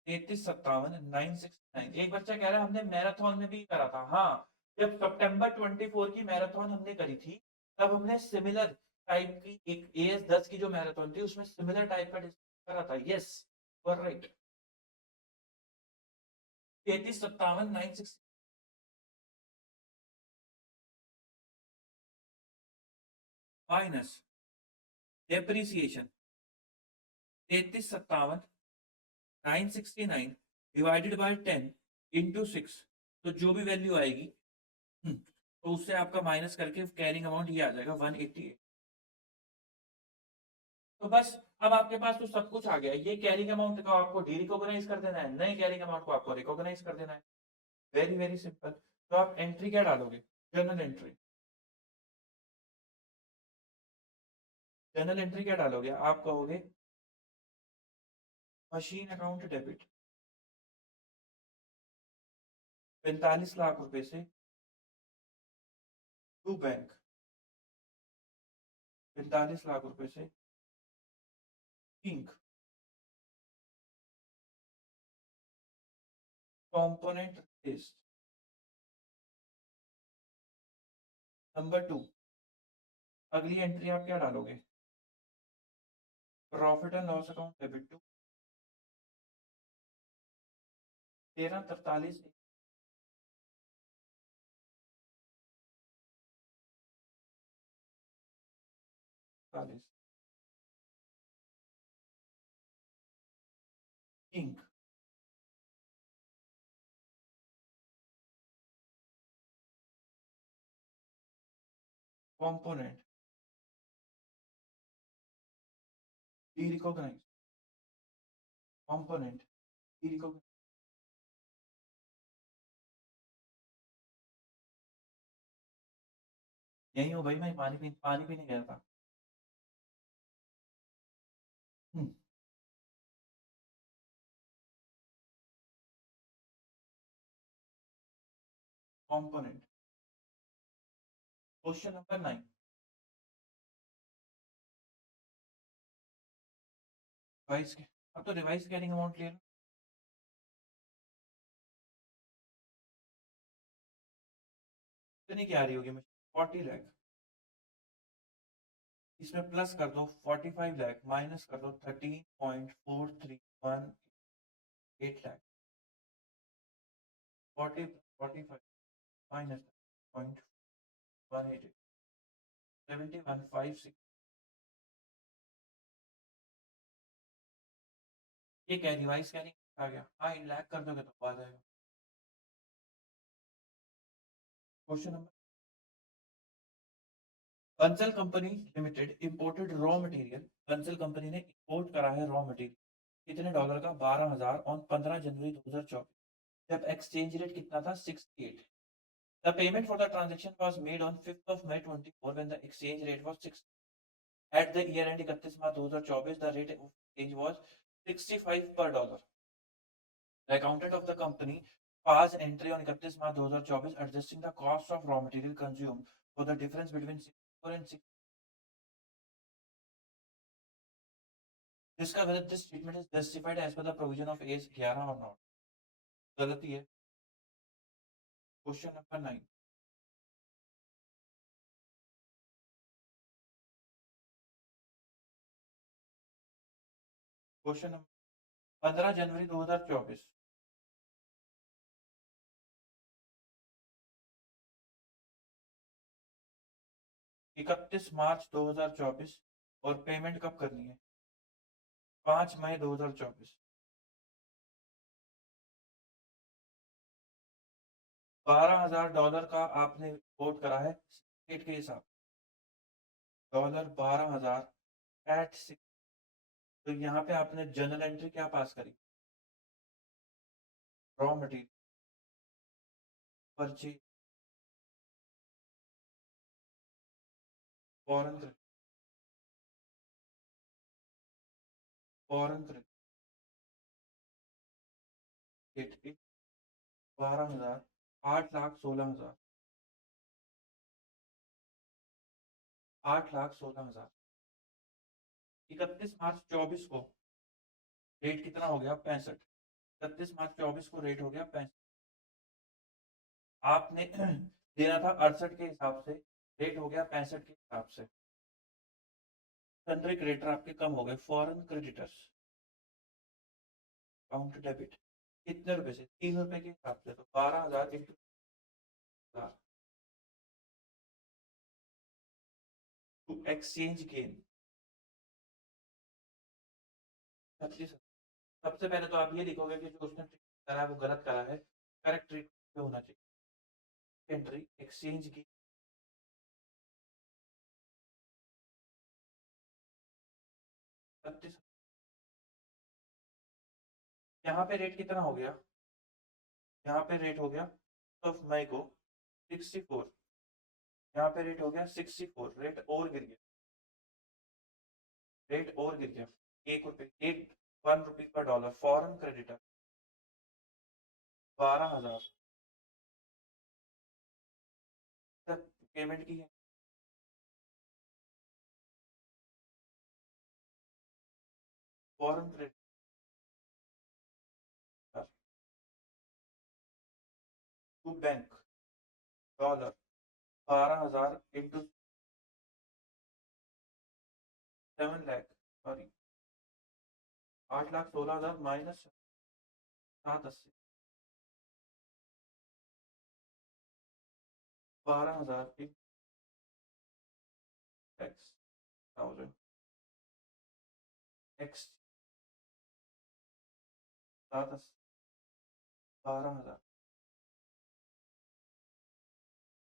3357,969। एक बच्चा कह रहा है हमने मैराथन में भी करा था। हाँ, जब सितंबर 24 की मैराथन हमने करी थी, तब हमने सिमिलर टाइप की एक AS10 की जो मैराथन थी, उसमें सिमिलर टाइप का डिस्कस करा था। Yes, you are right. 3357,960 minus depreciation 3357,969 divided by 10 into 6। तो जो भी वैल्यू आएगी, तो उससे आपका माइनस करके कैरिंग अमाउंट ये आ जाएगा 188। तो बस, अब आपके पास तो सब कुछ आ गया। ये कैरिंग अमाउंट का आपको डी रिकॉग्नाइज कर देना है, नए कैरिंग अमाउंट को आपको रिकॉग्नाइज कर देना है। Very very simple. तो आप एंट्री क्या डालोगे? Journal entry. जर्नल एंट्री क्या डालोगे? आप कहोगे मशीन अकाउंट डेबिट 45 लाख रुपए से टू बैंक, 45 लाख रुपए से इंक कंपोनेंट टेस्ट। नंबर 2, अगली एंट्री आप क्या डालोगे? Profit and loss account debit to 1343 41 इंक component derecognise component derecognise. यही हूँ भाई, मैं पानी पीने गया था। कंपोनेंट। क्वेश्चन नंबर 9, रिवाइज के, अब तो रिवाइज कैरिंग अमाउंट ले लो। कितनी क्या आ रही होगी मुझे? 40 लाख। इसमें प्लस कर दो 45 लाख, माइनस कर दो 13.431 लाख। 40 45 माइनस 0.188 7156। ये क्या रिवाइज कैरिंग आ गया? हाँ, इन लाख कर दोगे तो आ जाएगा। Question number, Bansal company limited imported raw material. Bansal company ने इंपोर्ट करा है रॉ मटेरियल कितने डॉलर का? 12,000 ऑन 15 जनवरी 2024, जब एक्सचेंज रेट कितना था? 68। The payment for the transaction was made on 5th of May 24 when the exchange rate was 6. At the year end 31 March 2024, the rate of exchange was 65 per dollar. The accountant of the company passed entry on 31 March 2024 adjusting the cost of raw material consumed for the difference between 64 and 6. जिसका whether this statement is justified as per the provision of AS 11 or not. गलती है। Question number 9, question number 15 जनवरी 2024, 31 March 2024 और payment कब करनी है? 5 मई 2024। 12,000 dollar का आपने coat करा है रेट के हिसाब, डॉलर 12,000 एट 6। तो यहाँ पे आपने जर्नल एंट्री क्या पास करी? Raw material purchase foreign foreign credit 12,000, 8,16,000। 8,16,000। 31 मार्च 24 को रेट कितना हो गया? 65। 31 मार्च 24 को रेट हो गया 65। आपने देना था 68 के हिसाब से, रेट हो गया 65 के हिसाब से। सन्ड्री क्रेडिटर आपके कम हो गए। फॉरेन क्रेडिटर्स काउंट डेबिट कितने रुपए से? 3 रुपए के हिसाब से, तो 12,000 इंटू टू एक्सचेंज गेन 36। सबसे पहले तो आप ये लिखोगे कि जो उसने ट्रीट करा है वो गलत करा है, करेक्ट ट्रीट होना चाहिए। Entry exchange gain 36। यहाँ पे रेट कितना हो गया? यहाँ पे रेट हो गया ऑफ मई को 64। यहाँ पे रेट हो गया 64। रेट और गिर गया, रेट और गिर गया 1 रुपए, 1 रुपी पर डॉलर। फॉरेन क्रेडिटर 12,000 तक पेमेंट की है। Foreign creditor to bank dollar 12,000 into 7 lakh, sorry 8,16,000 minus 780, 12,000 X 1000 X 780, 12,000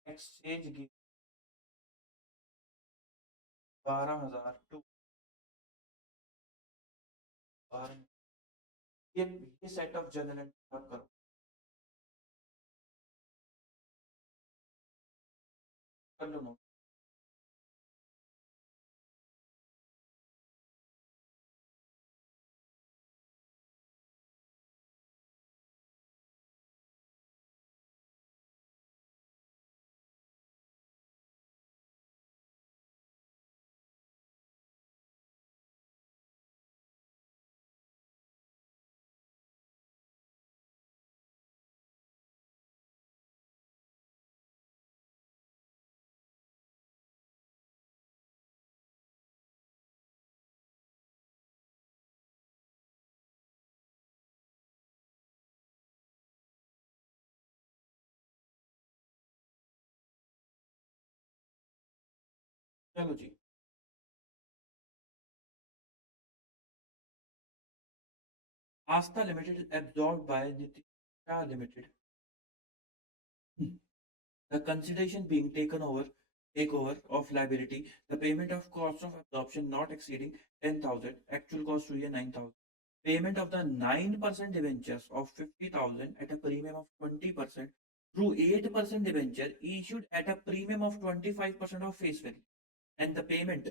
exchange की 12,000 टू 12। ये सेट ऑफ जनरेट करो, कर लो नोट। चलो जी, Aastha limited absorb by Nitika limited. The consideration being taken over, takeover of liability, the payment of cost of absorption not exceeding 10,000, actual cost हुई है 9,000. Payment of the 9% debentures of 50,000 at a premium of 20% through 8% debenture issued at a premium of 25% of face value, and the payment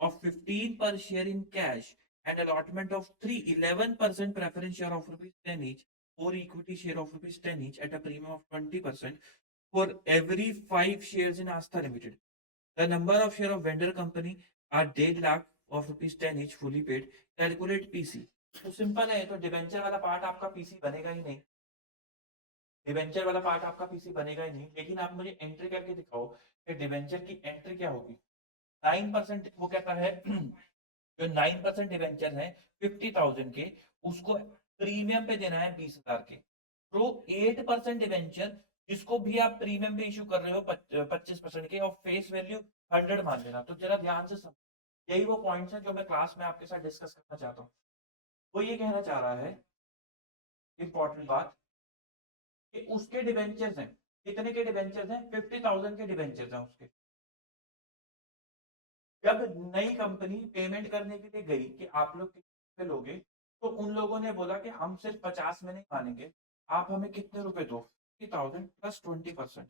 of 15 per share in cash and allotment of 11% preference share of rupees 10 each or equity share of rupees 10 each at a premium of 20% for every 5 shares in Astha Limited. The number of share of vendor company are 1.5 lakh of rupees 10 each fully paid. Calculate PC. तो simple है, तो debenture वाला part आपका PC बनेगा ही नहीं, debenture वाला part आपका PC बनेगा ही नहीं। लेकिन आप मुझे एंट्री करके दिखाओ कि डिबेंचर की एंट्री क्या होगी। 9% वो कहता है जो 9% डिबेंचर है 50,000 के, उसको प्रीमियम पे देना है 20,000 के। तो 8% डिबेंचर जिसको भी आप प्रीमियम पे इशू कर रहे हो 25% के, और फेस वैल्यू 100 मान लेना। तो जरा ध्यान से समझ, यही वो पॉइंट्स हैं जो मैं क्लास में आपके साथ डिस्कस करना चाहता हूँ। वो ये कहना चाह रहा है, इंपॉर्टेंट बात, कि उसके डिबेंचर्स हैं, कितने के डिबेंचर्स हैं? 50,000 के डिबेंचर्स हैं उसके। जब नई कंपनी पेमेंट करने के लिए गई कि आप लोग कितने लोगे, तो उन लोगों ने बोला कि हम सिर्फ 50 में नहीं मानेंगे, आप हमें कितने रुपए दो? 50,000 प्लस 20%,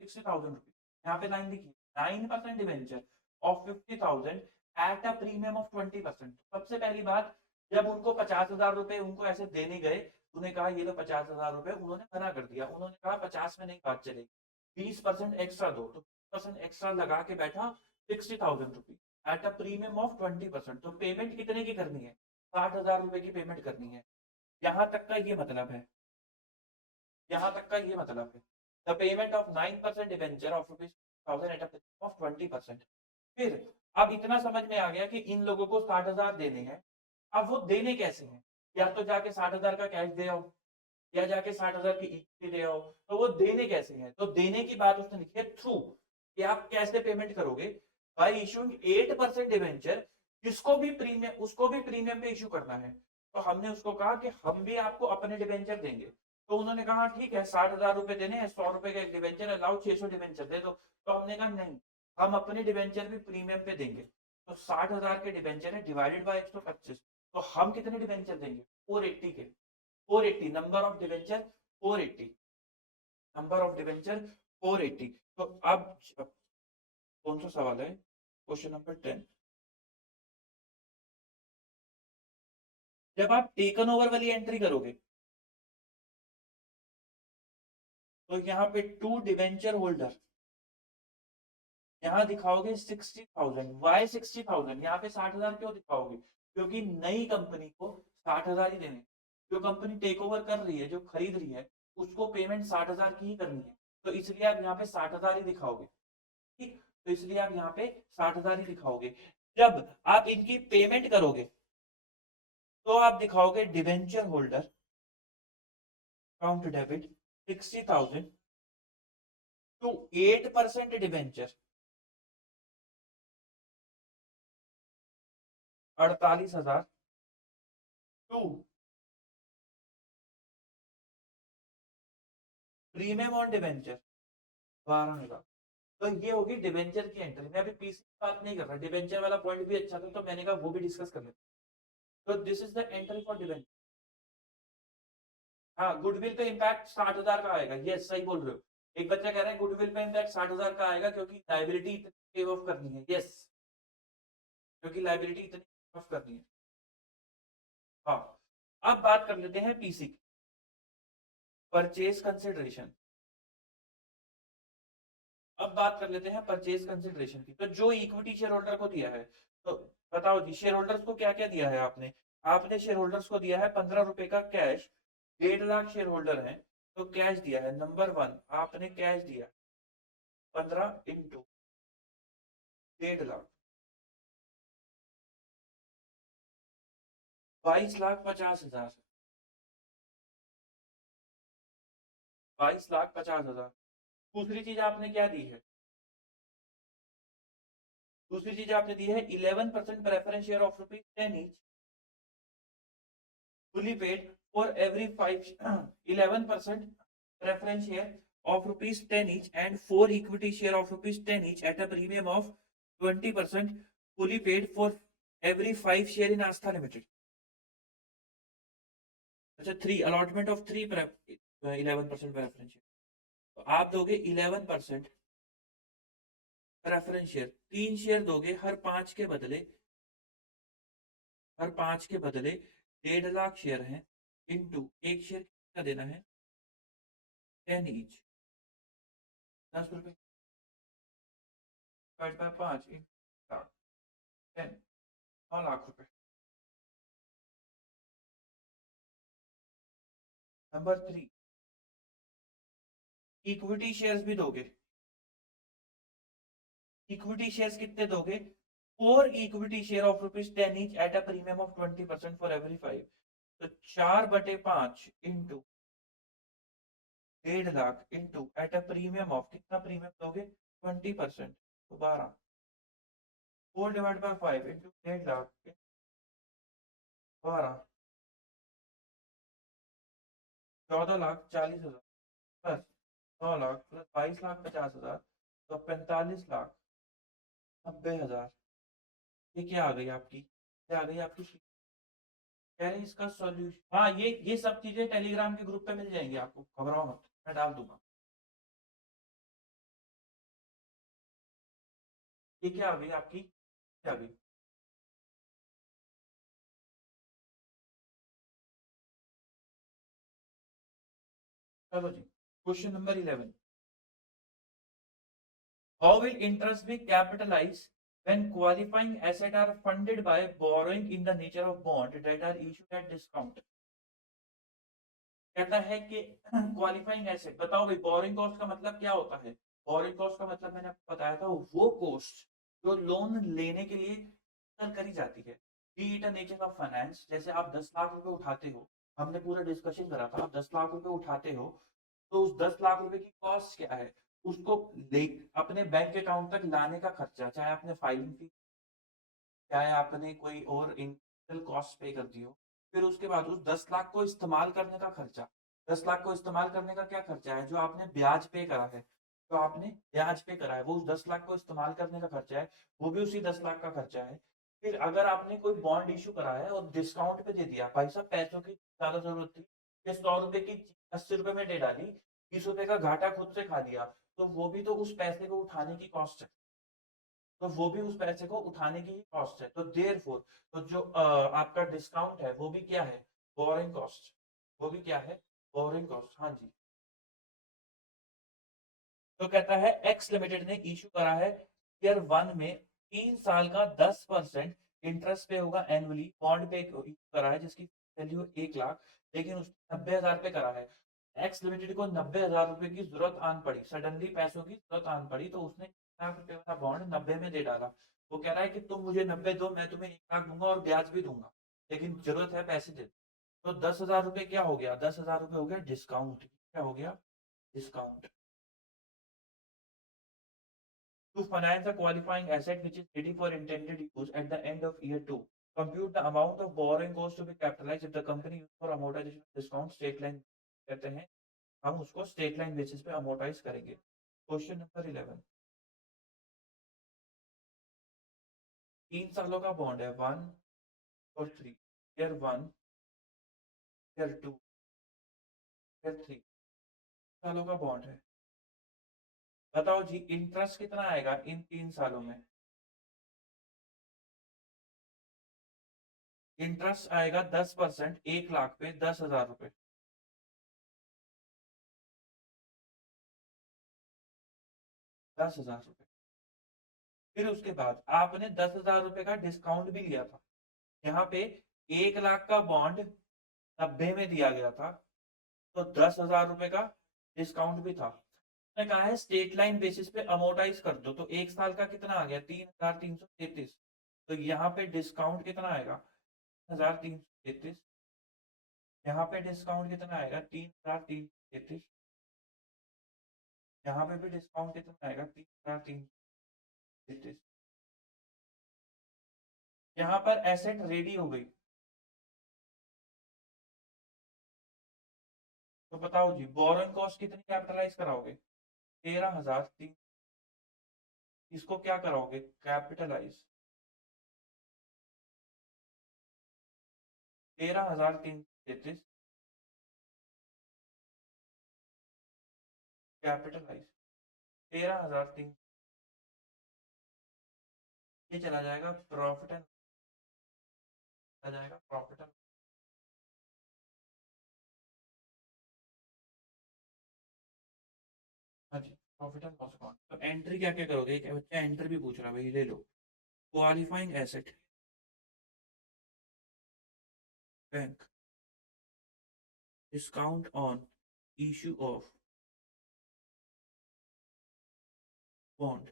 60,000 रुपीज। यहाँ पे लाइन लिखी, 9% debenture of 50,000 at a premium of 20%। सबसे पहली बात, जब उनको 50,000 रुपए उनको ऐसे देने गए, उन्होंने कहा ये लो 50,000 रुपए, उन्होंने मना कर दिया। उन्होंने कहा 50 में नहीं बात चलेगी, 20% एक्स्ट्रा दो। तो 20% एक्स्ट्रा लगा के बैठा 60,000 rupees at a premium of 20%। तो पेमेंट कितने की करनी है? 60,000 रुपए की पेमेंट करनी है। यहां तक का ये मतलब है, यहां तक का ये मतलब है। The payment of 9% debenture of ₹1000 at a premium of 20%। फिर अब इतना समझ में आ गया कि इन लोगों को 60,000 देने हैं। अब वो देने कैसे हैं? या तो जाके 60,000 का कैश दे आओ, या जाके 60,000 की इक्विटी दे आओ। तो वो देने कैसे हैं? तो देने की बात उसने लिखी है थ्रू, कि आप कैसे पेमेंट करोगे? बाय इशूइंग 8% डिवेंचर, जिसको भी प्रीमियम, उसको भी प्रीमियम पे इशू करना है। तो हमने उसको कहा कि हम भी आपको अपने डिवेंचर देंगे। तो उन्होंने कहा ठीक है, 60,000 रुपए देने हैं, 100 रुपए का एक डिवेंचर है, लाओ 600 डिवेंचर दे दो। तो हमने कहा नहीं, हम अपने डिवेंचर भी प्रीमियम पे देंगे। तो 60,000 के डिवेंचर है डिवाइडेड बाय 125। तो हम कितने डिवेंचर देंगे? 480 के। 480 number of debenture 480, number of debenture 480। तो अब कौन सा सवाल है? Question number 10। जब आप टेकन ओवर वाली एंट्री करोगे तो यहाँ पे टू डिवेंचर होल्डर, यहाँ दिखाओगे 60,000। वाई 60,000? यहाँ पे 60,000 क्यों दिखाओगे? क्योंकि नई कंपनी को 60,000 ही देने। जो कंपनी टेक ओवर कर रही है, जो खरीद रही है, उसको पेमेंट 60,000 की ही करनी है। तो इसलिए आप यहाँ पे 60,000 ही दिखाओगे। ठीक, तो इसलिए आप यहाँ पे 60,000 ही दिखाओगे। जब आप इनकी पेमेंट करोगे तो आप दिखाओगे debenture holder account debit 60,000 to 8% debenture 48,000 to premium on debenture 12,000। तो ये होगी डिवेंचर की एंट्री। मैं अभी पीसी की बात नहीं कर रहा, डिवेंचर वाला पॉइंट भी अच्छा था तो मैंने कहा वो भी डिस्कस कर लेते। तो this is the entry for debenture. हाँ, गुडविल पे इम्पैक्ट 60,000 का आएगा। यस, सही बोल रहे हो। एक बच्चा कह रहा है गुडविल पे इम्पैक्ट 60,000 का आएगा क्योंकि लाइबिलिटी इतनी पे ऑफ करनी है। यस, क्योंकि लाइबिलिटी इतनी ऑफ करनी है। हाँ, अब बात कर लेते हैं पीसी की, परचेज कंसिडरेशन। अब बात कर लेते हैं परचेज कंसिडरेशन की। तो जो इक्विटी शेयर होल्डर को दिया है, तो बताओ जी, शेयर होल्डर्स को क्या क्या दिया है आपने? आपने शेयर होल्डर्स को दिया है 15 रुपए का कैश। 1.5 लाख शेयर होल्डर है, तो कैश दिया है। नंबर 1, आपने कैश दिया 15 इंटू 1.5 लाख, 22,50,000। 22,50,000। दूसरी चीज आपने क्या दी है? दूसरी चीज आपने दी है 11% preference share of ₹10 each, fully paid for every 5 11% preference share of ₹10 each and 4 equity share of ₹10 each at a premium of 20% fully paid for every 5 share in Astha Limited. अच्छा, 3 allotment of 3 11% preference share। तो आप दोगे 11% preference share, 3 share दोगे हर 5 के बदले, हर 5 के बदले 1.5 lakh share हैं, इनटू एक शेयर कितना देना है? 10 ईच, 10 रुपए, 5 10, 9 लाख रुपए। नंबर 3, इक्विटी शेयर्स भी दोगे। इक्विटी शेयर्स कितने दोगे? 4 equity share of ₹10 each at a premium of 20% for every 5। तो 4/5 into 1.5 lakh into at a premium of, कितना प्रीमियम दोगे? 20%, तो 12। 4 divide by 5 into 1.5 lakh, 12, 14,40,000 plus 9 lakh plus 22,50,000, तो 45,90,000। ये क्या आ गई आपकी? क्या आ गई आपकी? कह रहे हैं इसका सॉल्यूशन। हाँ, ये सब चीजें टेलीग्राम के ग्रुप पे मिल जाएंगी आपको, घबराओ मत, मैं डाल दूंगा। ये क्या आ गई आपकी? क्या आ गई? चलो जी, question number 11। How will interest be capitalise When qualifying assets are funded by borrowing in the nature of bond that are issued at discount. कहता है कि क्वालिफाइंग एसेट, बताओ भाई बोरिंग कॉस्ट का मतलब क्या होता है? बोरिंग कॉस्ट का मतलब मैंने आपको बताया था, वो कॉस्ट जो लोन लेने के लिए करी जाती है। B it a nature of finance, जैसे आप 10 लाख रुपए उठाते हो, हमने पूरा डिस्कशन करा था, आप 10 लाख रुपए उठाते हो, तो उस 10 लाख रुपए की कॉस्ट क्या है? उसको ले अपने बैंक अकाउंट तक लाने का खर्चा, चाहे आपने फाइलिंग फी, चाहे आपने कोई और इंटरनल कॉस्ट पे कर दी हो, फिर उसके बाद उस 10 लाख को इस्तेमाल करने का खर्चा, 10 लाख को इस्तेमाल करने का क्या खर्चा है? जो आपने ब्याज पे करा है, जो आपने ब्याज पे करा है, वो उस 10 लाख को इस्तेमाल करने का खर्चा है, वो भी उसी 10 लाख का खर्चा है। फिर अगर आपने कोई बॉन्ड इश्यू करा है और डिस्काउंट पे दे दिया, भाई साहब पैसों की ज़्यादा ज़रूरत थी, ये 100 रुपए की 80 रुपए में दे डाली, 20 रुपए का घाटा खुद से खा लिया, तो वो भी तो उस पैसे को उठाने की कॉस्ट है। तो वो भी उस पैसे को उठाने की ही कॉस्ट है। तो देयरफॉर तो जो आपका डिस्काउंट है वो भी क्या है? Borrowing cost. वो भी क्या है? Borrowing cost. हाँ जी। तो कहता है एक्स लिमिटेड ने इशू करा है ईयर 1 में 3 साल का 10% इंटरेस्ट पे होगा एनुअली, बॉन्ड पे करा है जिसकी वैल्यू 1 लाख, लेकिन उसने 90,000 पे करा है। एक्स लिमिटेड को 90,000 रुपए की जरूरत आन पड़ी, सडनली पैसों की जरूरत आन पड़ी, तो उसने 1 लाख रुपए वाला बॉन्ड 90 में दे डाला। वो कह रहा है कि तुम मुझे 90 दो, मैं तुम्हें 1 लाख दूंगा और ब्याज भी दूंगा, लेकिन जरूरत है पैसे दे। तो 10,000 रुपए क्या हो गया? 10,000 रुपए हो गया डिस्काउंट। क्या हो गया? Discount. To finance a qualifying asset which is ready for intended use at the end of year 2. Compute the amount of borrowing cost to be capitalized if the company used for amortization discount straight line कहते हैं, हम उसको straight line basis पे amortise करेंगे। Question number 11, 3 सालों का bond है, 1 और 3, ईयर 1, ईयर 2, ईयर 3, सालों का बॉन्ड है। बताओ जी इंटरेस्ट कितना आएगा इन 3 सालों में? इंटरेस्ट आएगा 10%, 1 लाख पे 10,000 रुपए, 10,000 रुपए। फिर उसके बाद आपने 10,000 रुपए का डिस्काउंट भी लिया था। यहाँ पे 1 लाख का बॉन्ड 90 में दिया गया था, तो 10,000 रुपए का डिस्काउंट भी था। उसने कहा है स्टेट लाइन बेसिस पे अमोर्टाइज कर दो, तो 1 साल का कितना आ गया? 3,333। तो यहाँ पे डिस्काउंट कितना आएगा? 3,333। यहाँ पे डिस्काउंट कितना आएगा? 3,333। यहाँ पे भी डिस्काउंट कितना आएगा? 3,333। यहाँ पर एसेट रेडी हो गई। तो बताओ जी बोरोइंग कॉस्ट कितनी कैपिटलाइज कराओगे? 13,003। इसको क्या कराओगे? कैपिटलाइज। 13,333 कैपिटलाइज, 13,003। ये चला जाएगा प्रॉफिट एंड, चला जाएगा प्रॉफिट एंड, हाँ जी, प्रॉफिट एंड लॉस अकाउंट। तो एंट्री क्या क्या करोगे? एक बच्चा एंट्री भी पूछ रहा है भाई, ले लो। Qualifying asset, bank, discount on issue of bond,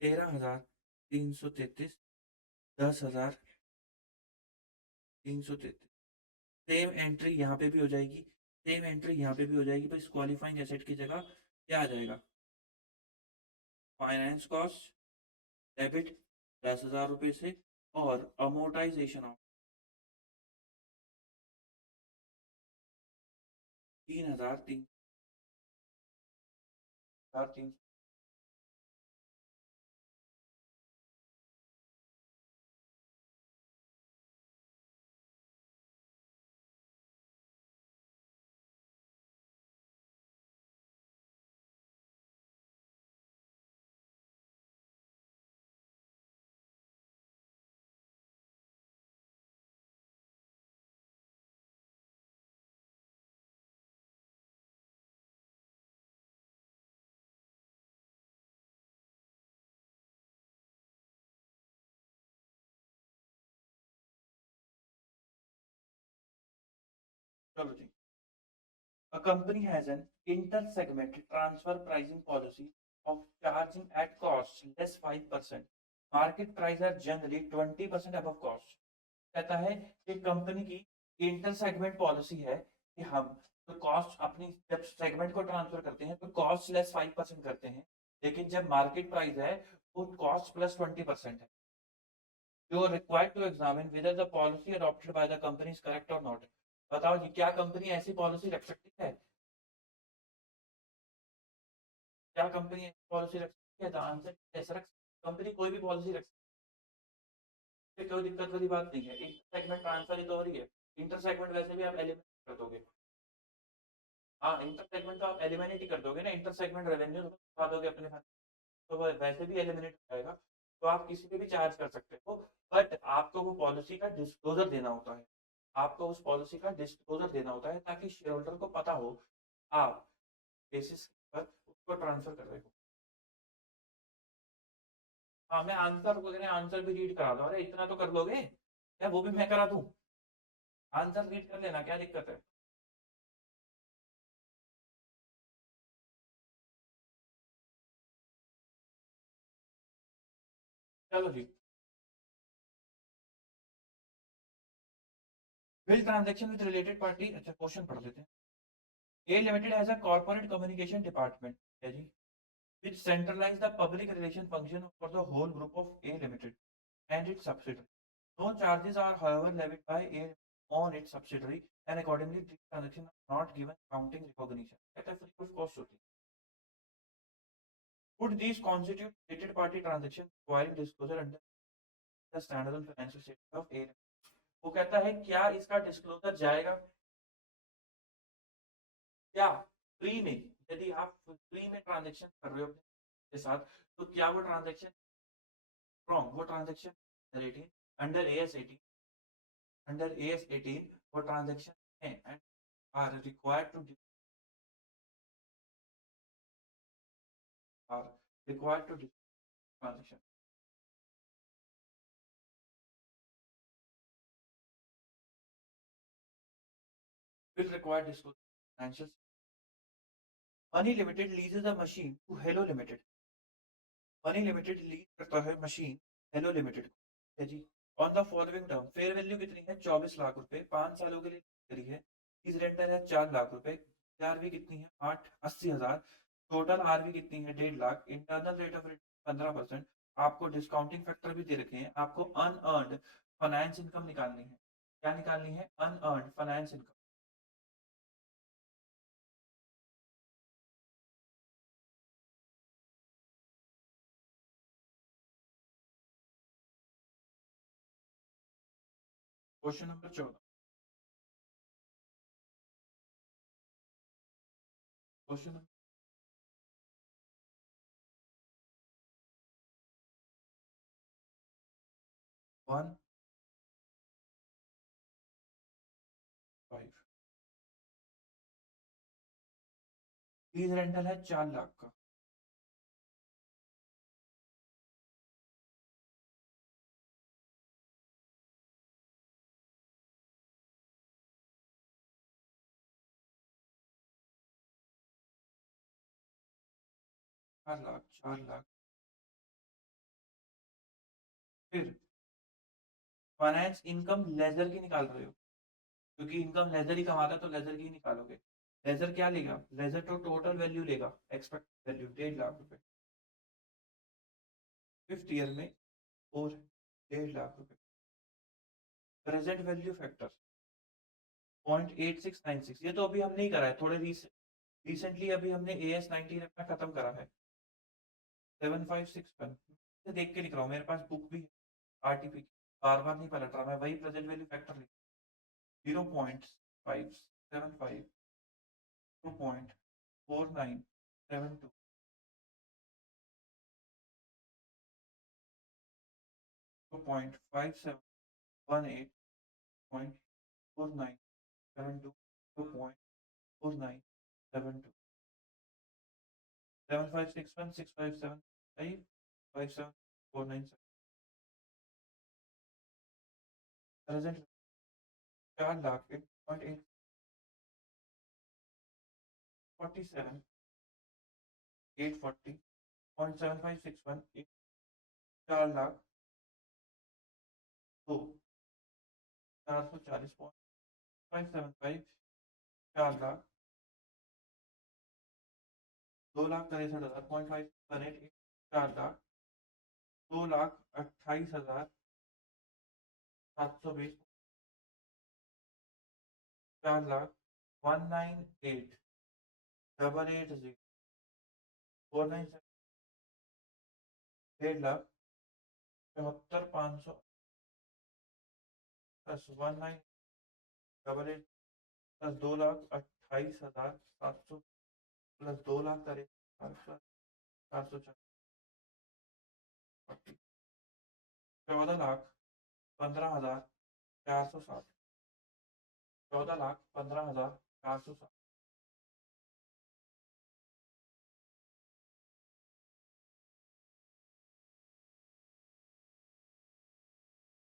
13,333, 10,333। Same entry यहाँ पे भी हो जाएगी, सेम एंट्री यहाँ पे भी हो जाएगी, बस क्वालिफाइंग एसेट की जगह क्या आ जाएगा? फाइनेंस कॉस्ट डेबिट 10,000 रुपए से, और अमोर्टाइजेशन ऑफ 3,300। चलो जी। A company has an inter-segment transfer pricing policy of charging at cost less 5%. Market price are generally 20% above cost. कहता है कि कंपनी की इंटर सेगमेंट पॉलिसी है कि हम तो कॉस्ट अपनी जब सेगमेंट को ट्रांसफर करते हैं तो कॉस्ट लेस 5% करते हैं, लेकिन जब मार्केट प्राइस है वो कॉस्ट प्लस 20% है। You are required to examine whether the policy adopted by the company is correct or not. बताओ जी, क्या कंपनी ऐसी पॉलिसी रख सकती है? क्या कंपनी ऐसी पॉलिसी रख सकती है? द आंसर यस, रख कंपनी कोई भी पॉलिसी रख सकती है, कोई दिक्कत वाली बात नहीं है। इंटर सेगमेंट ट्रांसफर ही तो हो रही है। इंटर सेगमेंट वैसे भी आप एलिमिनेट कर दोगे। हाँ, इंटर सेगमेंट तो आप एलिमिनेट ही कर दोगे ना, इंटर सेगमेंट रेवेन्यू उठा दोगे अपने पास, तो वो वैसे भी एलिमिनेट हो जाएगा। तो आप किसी पे भी चार्ज कर सकते हो, बट आपको वो पॉलिसी का डिस्क्लोजर देना होता है। आपको उस पॉलिसी का डिस्क्लोजर देना होता है ताकि शेयर होल्डर को पता हो आप बेसिस पर उसको ट्रांसफर कर रहे हो। हाँ, मैं आंसर भी रीड करा दूं। अरे इतना तो कर लोगे क्या, वो भी मैं करा दूं? आंसर रीड कर लेना, क्या दिक्कत है? चलो जी। Bill transaction with related party, अच्छा क्वेश्चन पढ़ लेते हैं। A limited has a corporate communication department है जी, which centralize the public relation function for the whole group of A Limited and its subsidiary. No charges are, however, levied by A on its subsidiary, and accordingly, these transactions are not given accounting recognition. कहता है free of cost होती है। Would these constitute related party transaction requiring disclosure under the standalone financial statement of A Limited? वो कहता है क्या इसका disclosure जाएगा क्या फ्री में? यदि आप फ्री में ट्रांजेक्शन कर रहे हो के साथ, तो क्या वो ट्रांजेक्शन फ्रॉम वो transaction under AS 18 under AS 18 वो ट्रांजेक्शन है and are required to are required to transaction will require disclosure financials. Money Limited leases a machine to Hello Limited. Money limited lease करता है machine hello limited को, है जी, on the following term. Fair value कितनी है? 24 लाख रुपए, 5 सालों के लिए करी है। फीस रेंटल है 4 लाख रुपए। आरवी कितनी है? 8 80 हजार। टोटल आरवी कितनी है? 1.5 lakh. Internal rate of return 15%। आपको डिस्काउंटिंग फैक्टर भी दे रखे हैं। आपको अनअर्नड फाइनेंस इनकम निकालनी है। क्या निकालनी है? Unearned finance income. Question number 14। Question number 1 5। Fees rental है 4 लाख का। 4 लाख, 4 लाख। फिर फाइनेंस इनकम लेजर की निकाल रहे हो, क्योंकि इनकम लेजर ही कमाता है तो लेजर की ही निकालोगे। लेजर क्या लेगा? लेजर तो टोटल वैल्यू लेगा, एक्सपेक्ट वैल्यू 1.5 लाख रुपए। फिफ्थ ईयर में और 1.5 लाख रुपए। Present value factor 0.8696। ये तो अभी हम नहीं करा है, थोड़े रिसेंटली अभी हमने AS19 अपना खत्म करा है। 7561 देख के लिख रहा हूँ, मेरे पास बुक भी है आरटीपी की, बार बार नहीं पलट रहा मैं, वही प्रेजेंट वैल्यू फैक्टर लिख 0.575 2.4972 2.5718.4972 2.4972 7561657 present 4 lakh 8.8 47 840 0.7561 4 lakh 2 440.575 4 lakh 2,63,000 0.518 4 lakh 2,28,720 4 lakh 198,880 497 1.5 lakh 74,500 plus 1988 plus 2,28,700 plus 2,63,000 440 14,15,460 14,15,460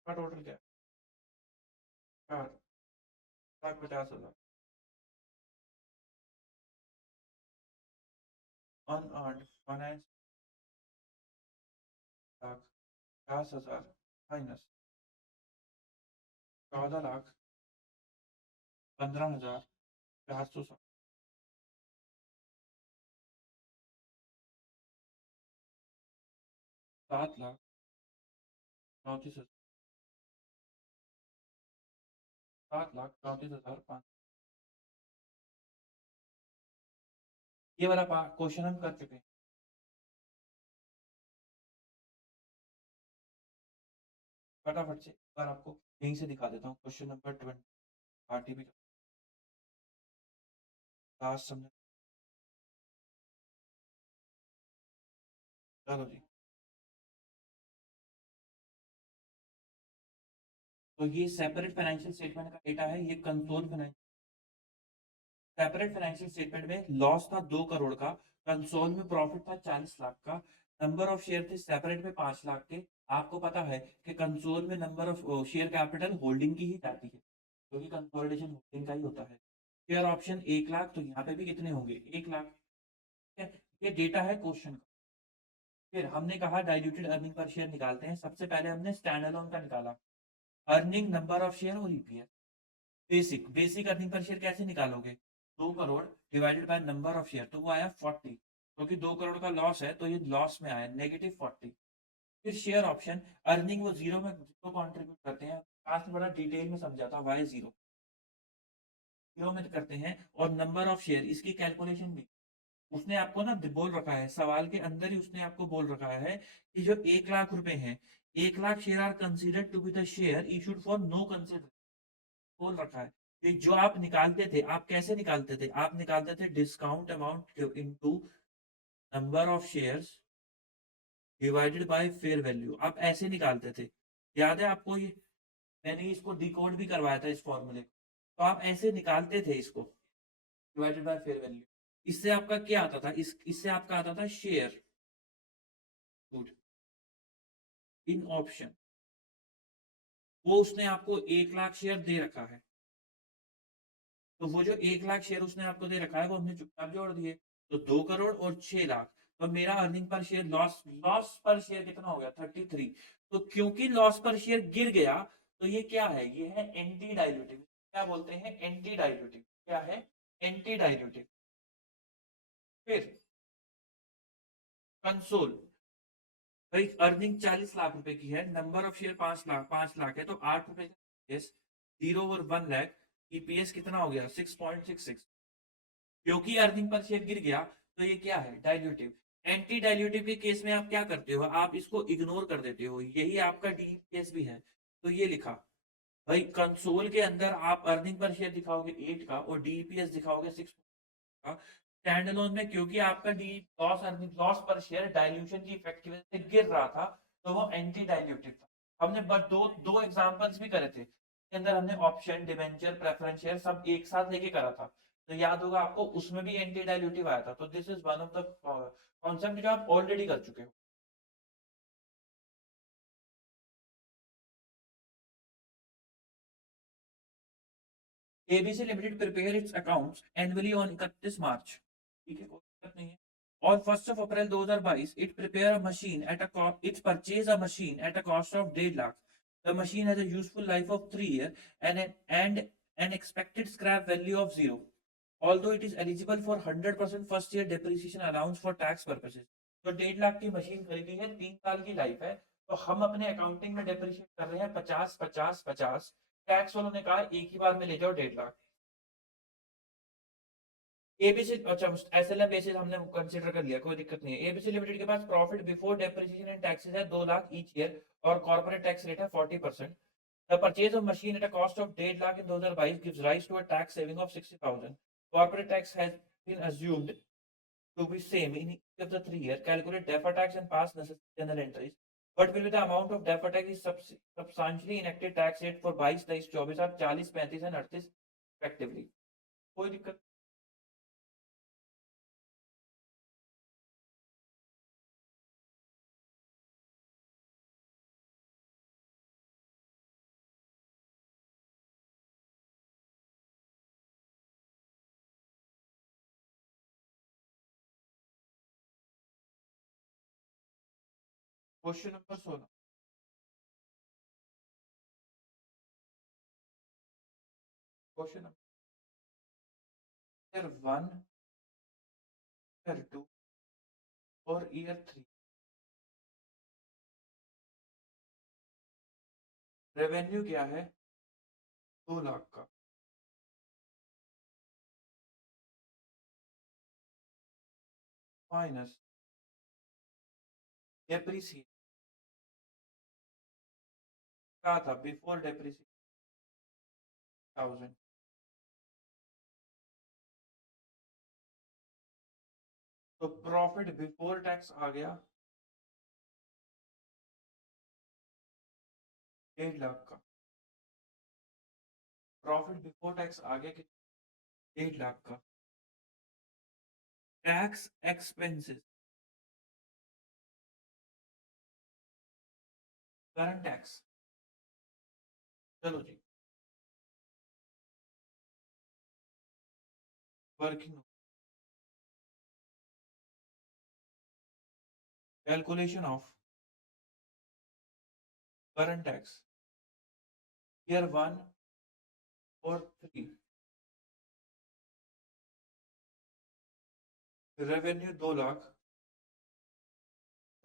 का टोटल क्या है 4,50,000 अनअर्न्ड फाइनेंस 50,000 माइनस 14,15,460 7,34,000 7,34,500 ये वाला क्वेश्चन हम कर चुके हैं। फटाफट से एक बार आपको यहीं से दिखा देता हूँ क्वेश्चन नंबर 20 आरटीपी लास्ट समझ चलो जी। तो ये सेपरेट फाइनेंशियल स्टेटमेंट का डेटा है, ये console financial separate financial statement में लॉस था 2 करोड़ का, कंसोल में प्रॉफिट था 40 लाख का, नंबर ऑफ शेयर थे सेपरेट में 5 लाख के। आपको पता है कि कंसोल में number of share capital holding की ही जाती है क्योंकि कंसोलिडेशन होल्डिंग का ही होता है। शेयर ऑप्शन 1 लाख, तो यहाँ पे भी कितने होंगे 1 लाख। ठीक है, ये डेटा है क्वेश्चन का। फिर हमने कहा डाइल्यूटेड अर्निंग पर शेयर निकालते हैं। सबसे पहले हमने स्टैंड अलोन का निकाला, अर्निंग नंबर ऑफ शेयर और EPS. Basic earning per share कैसे निकालोगे, 2 crore divided by number of share, तो वो आया 40, क्योंकि 2 करोड़ का लॉस है तो ये लॉस में आया -40। फिर शेयर ऑप्शन अर्निंग वो जीरो में जीरो कंट्रीब्यूट करते हैं, काफी बड़ा डिटेल में समझाता हूँ वाई जीरो में करते हैं। और नंबर ऑफ शेयर इसकी कैलकुलेशन भी उसने आपको ना बोल रखा है, सवाल के अंदर ही उसने आपको बोल रखा है कि जो 1 लाख रुपए हैं, 1 lakh share are considered to be the share issued for no consider बोल रखा है कि जो आप निकालते थे, आप कैसे निकालते थे, आप निकालते थे discount amount into number of shares divided by fair value, आप ऐसे निकालते थे। याद है आपको ये, मैंने इसको डिकोड भी करवाया था इस फॉर्मूले को। तो आप ऐसे निकालते थे इसको डिवाइडेड बाय फेयर वैल्यू। इससे आपका क्या आता था, इससे आपका आता था शेयर गुड इन ऑप्शन। वो उसने आपको 1 लाख शेयर दे रखा है, तो वो जो 1 लाख शेयर उसने आपको दे रखा है वो हमने चुपचाप जोड़ दिए, तो 2 करोड़ और 6 लाख। तो मेरा अर्निंग पर शेयर लॉस पर शेयर कितना हो गया 33। तो क्योंकि लॉस पर शेयर गिर गया तो ये क्या है, ये है एंटी डाइल्यूटिव। क्या बोलते हैं, एंटी डाइल्यूटिव। क्या है, एंटी डाइल्यूटिव। फिर कंसोल, भाई अर्निंग 40 लाख रुपए की है, नंबर ऑफ शेयर 5 लाख है, तो 8 रुपए का 0 और 1 लाख, ईपीएस कितना हो गया 6.66। क्योंकि अर्निंग पर शेयर गिर गया तो ये क्या है डाइल्यूटिव। एंटी डाइल्यूटिव के केस में आप क्या करते हो, आप इसको इग्नोर कर देते हो, यही आपका डीईपीएस भी है। तो ये लिखा भाई, कंसोल के अंदर आप अर्निंग पर शेयर दिखाओगे 8 का और डीईपीएस दिखाओगे 6 का। स्टैंड अलोन में क्योंकि आपका डी लॉस पर शेयर डाइल्यूशन की इफेक्ट की वजह से गिर रहा था, तो वो एंटी डाइल्यूटिव था। हमने बस दो एग्जांपल्स भी करे थे, के अंदर हमने ऑप्शन डिवेंचर प्रेफरेंस शेयर सब एक साथ लेके करा था, तो याद होगा आपको उसमें भी एंटी डाइल्यूटिव आया था। तो this is one of the concept जो आप ऑलरेडी कर चुके हो। ABC limited prepare it's accounts annually on 31 मार्च। ठीक है, कोई दिक्कत नहीं है। On 1st of April 2022, it prepare a machine at a it purchase a machine at a cost of 1.5 lakh. The machine has a useful life of 3 years and an expected scrap value of 0. Although it is eligible for 100% first year depreciation allowance for tax purposes. तो 1.5 लाख की machine खरीदी है, 3 साल की life है, तो हम अपने अकाउंटिंग में डेप्रिशिएट कर रहे हैं 50 50 50। टैक्स वालों ने कहा एक ही बार में ले जाओ 1.5 लाख। एबीसी, अच्छा एसएलएम बेसिस हमने कंसीडर कर लिया, कोई दिक्कत नहीं है। एबीसी लिमिटेड के पास profit before depreciation and taxes है 2 लाख ईच ईयर और कॉर्पोरेट टैक्स रेट है 40%। The purchase of machine at a cost of 1.5 lakh in 2022 gives rise to a tax saving of 60,000। Corporate tax has been assumed to be same in each of the 3 years. Calculate deferred tax and pass necessary journal entries. What will be the amount of deferred tax is substantially enacted tax rate for 22, 23, 24 और 40, 35 and 38 respectively. कोई दिक्कत? Question number 16। Question number year 1, year 2 और year 3। Revenue क्या है? 2 लाख का। Minus depreciation क्या था before depreciation 1000। तो प्रॉफिट बिफोर टैक्स आ गया 1.5 लाख का। प्रॉफिट बिफोर टैक्स आ गया कि 1.5 लाख का। टैक्स एक्सपेंसेस, करंट टैक्स, चलो जी, working calculation of current tax year 1 और 3। रेवेन्यू 2 लाख,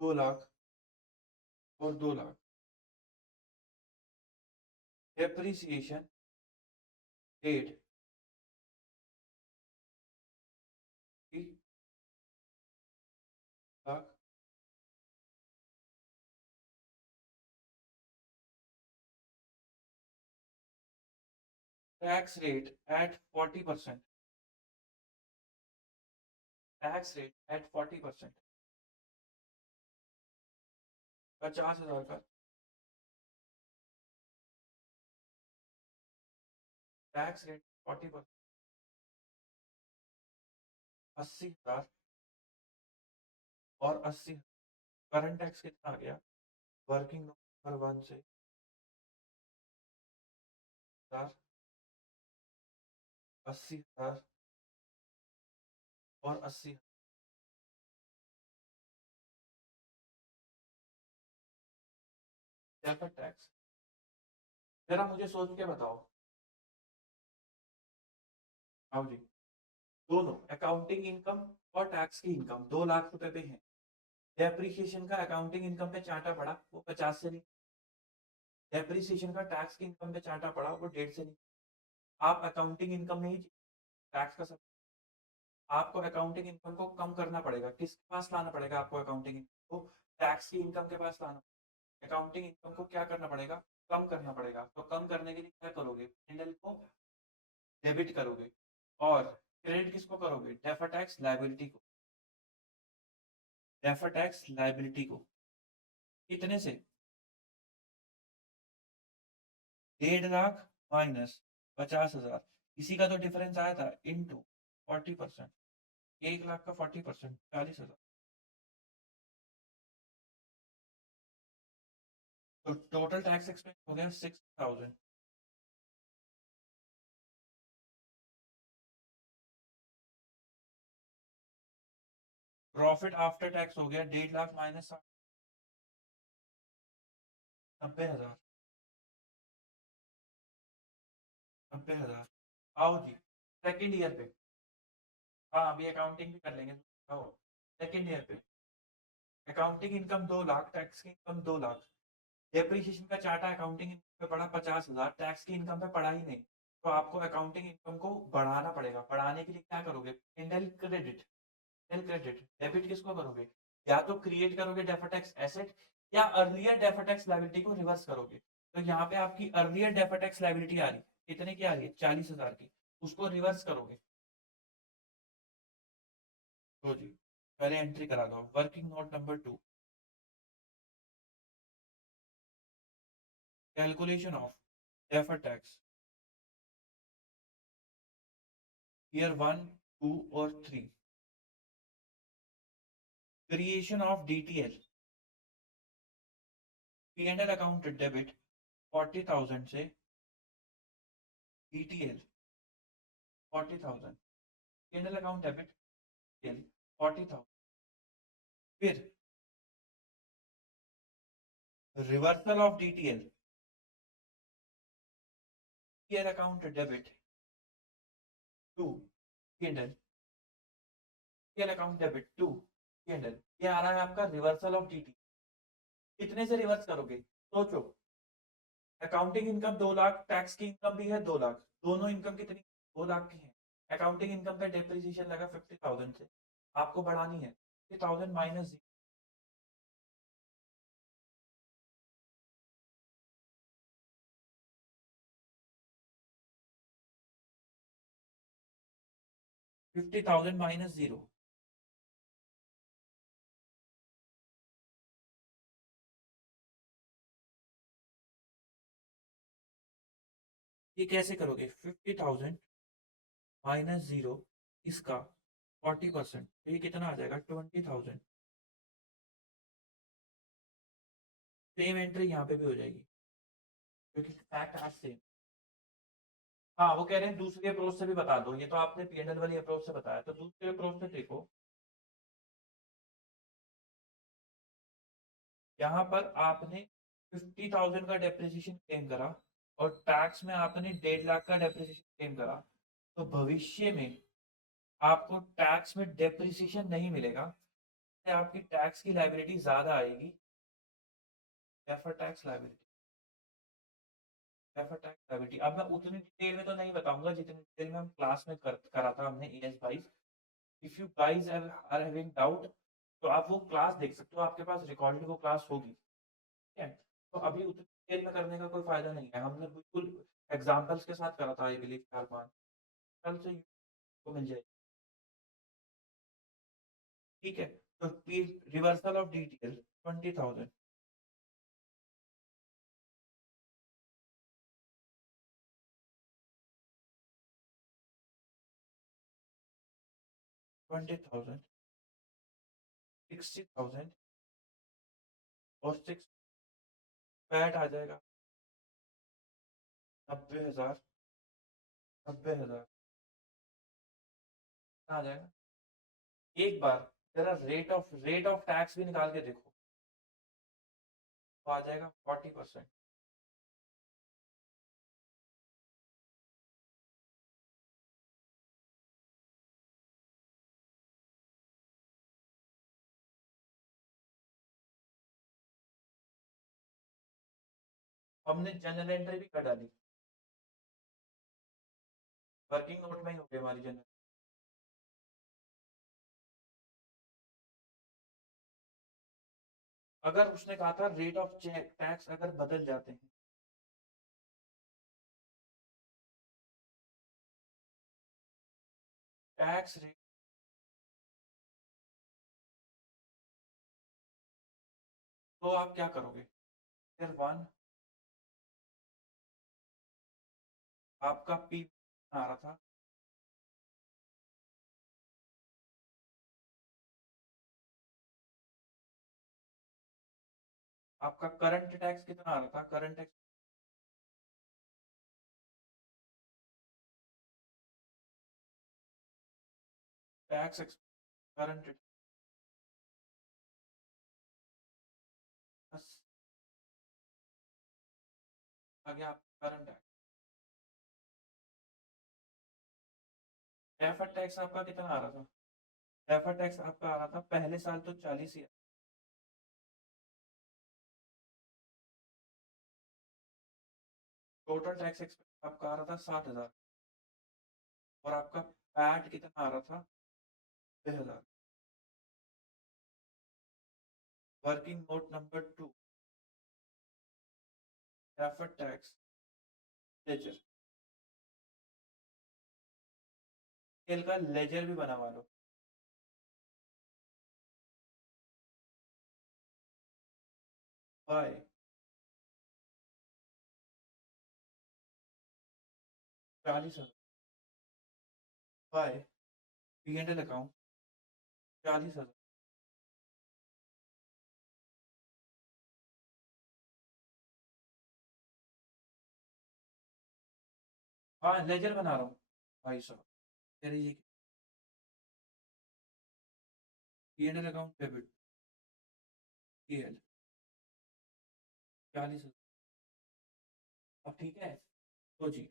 2 लाख और 2 lakh. Depreciation 1.5 lakh. Tax rate at 40%। Tax rate at 40%। 50,000 का टैक्स रेट 40%। 80,000 और 80। करंट टैक्स कितना आ गया? वर्किंग नंबर 1 से 80,000 और 80। डेफर्ड टैक्स, जरा मुझे सोच के बताओ। आओ जी, दोनों अकाउंटिंग इनकम और टैक्स की इनकम 2 लाख रुपए पे है। डेप्रिसिएशन का अकाउंटिंग इनकम पे चांटा पड़ा, वो 50 से नहीं। डेप्रिसिएशन का टैक्स की इनकम पे चांटा पड़ा, वो 1.5 से नहीं। आप अकाउंटिंग इनकम नहीं, टैक्स का सब। आपको अकाउंटिंग इनकम को कम करना पड़ेगा। किसके पास लाना पड़ेगा आपको? अकाउंटिंग इनकम को टैक्स की इनकम के पास लाना। अकाउंटिंग इनकम को क्या करना पड़ेगा? कम करना पड़ेगा। तो कम करने के लिए क्या करोगे? पीएनएल को डेबिट करोगे और क्रेडिट किसको करोगे? डेफर्ड टैक्स लायबिलिटी को। डेफर्ड टैक्स लायबिलिटी को कितने से? 1.5 लाख माइनस 50,000, इसी का तो डिफरेंस आया था, इनटू 40%। 1 लाख का 40% 40,000। तो टोटल टैक्स एक्सपेंस हो गया 6,000। प्रॉफिट आफ्टर टैक्स हो गया 1.5 लाख माइनस 90,000। 90,000। आओ जी सेकेंड ईयर पे। हाँ अभी अकाउंटिंग भी कर लेंगे। आओ सेकेंड ईयर पे अकाउंटिंग इनकम 2 लाख, टैक्स की इनकम 2 लाख। डेप्रिसिएशन का चार्टा अकाउंटिंग इनकम पे पड़ा 50,000, टैक्स की इनकम पे पड़ा ही नहीं। तो आपको अकाउंटिंग इनकम को बढ़ाना पड़ेगा। बढ़ाने के लिए क्या करोगे? Indel credit. Indel credit debit किसको करोगे? या तो क्रिएट करोगे डेफर्ड टैक्स एसेट या अर्लियर डेफर्ड टैक्स लायबिलिटी को रिवर्स करोगे। तो यहाँ पे आपकी अर्लियर डेफर्ड टैक्स लायबिलिटी आ रही है, कितने की आ रही है? 40,000 की। उसको रिवर्स करोगे तो जी पहले एंट्री करा दो। Working note number 2, calculation of deferred tax year 1, 2 और 3। Creation of DTL, P&L account debit 40,000 से डीटीएल 40,000, P&L अकाउंट डेबिट 40,000। फिर reversal of DTL, P&L account debit to P&L, P&L account debit to P&L। ये आ रहा है आपका reversal of DT. कितने से reverse करोगे? सोचो, अकाउंटिंग इनकम 2 लाख, टैक्स की इनकम भी है 2 लाख, दोनों इनकम कितनी? 2 लाख की है। अकाउंटिंग इनकम पे डेप्रिसिएशन लगा 50,000 से, आपको बढ़ानी है 50,000 माइनस 50,000 माइनस 0। ये कैसे करोगे? 50,000 माइनस 0 इसका 40%, तो ये कितना आ जाएगा? 20,000। सेम एंट्री यहाँ पे भी हो जाएगी क्योंकि फैक्ट आज सेम। हाँ वो कह रहे हैं दूसरी अप्रोच से भी बता दो, ये तो आपने पीएनएल वाली अप्रोच से बताया, तो दूसरी अप्रोच से देखो। यहाँ पर आपने 50,000 का डेप्रिसिएशन क्लेम करा और टैक्स में आपने 1.5 लाख का डेप्रिसिएशन क्लेम करा, तो भविष्य में आपको टैक्स में डेप्रिसिएशन नहीं मिलेगा, आपकी टैक्स की लायबिलिटी ज्यादा आएगी। Deferred tax liability, deferred tax liability. अब मैं उतनी डिटेल में तो नहीं बताऊंगा जितनी डिटेल में हम क्लास में करा था हमने ES 22। If you guys are having doubt तो आप वो क्लास देख सकते हो, आपके पास रिकॉर्डेड वो क्लास होगी। ठीक है, तो अभी उतनी डिटेल में करने का कोई फायदा नहीं है। हमने बिल्कुल एग्जांपल्स के साथ करा था, आई बिलीव 4-5 कल से को मिल जाएगी। ठीक है, तो रिवर्सल ऑफ डिटेल 20,000, 20,000, 60,000 और 6 पैट आ जाएगा 90,000। 90,000 आ जाएगा। एक बार जरा रेट ऑफ टैक्स भी निकाल के देखो, तो आ जाएगा 40%। हमने जनरल एंट्री भी कर डाली, वर्किंग नोट में ही हो गई हमारी जनरल। अगर उसने कहा था रेट ऑफ टैक्स अगर बदल जाते हैं, टैक्स रेट, तो आप क्या करोगे? ईयर 1 आपका पी आ रहा था, आपका करंट टैक्स कितना आ रहा था? करंट टैक्स, टैक्स करंट आ गया आपका करंट टैक्स। डेफर्ड टैक्स आपका कितना आ रहा था? डेफर्ड टैक्स आपका आ रहा था पहले साल तो 40 ही। टोटल टैक्स एक्सपेंस आपका आ रहा था 60,000 और आपका पैट कितना आ रहा था? 6,000। Working note number 2, deferred tax ledger. Scale का लेजर भी बनवा लो। बाय 40,000 बाय P&L अकाउंट 40,000 हाँ लेजर बना रहा हूँ भाई साहब। कह रही है P&L अकाउंट डेबिट PL 40,000। अब ठीक है तो जी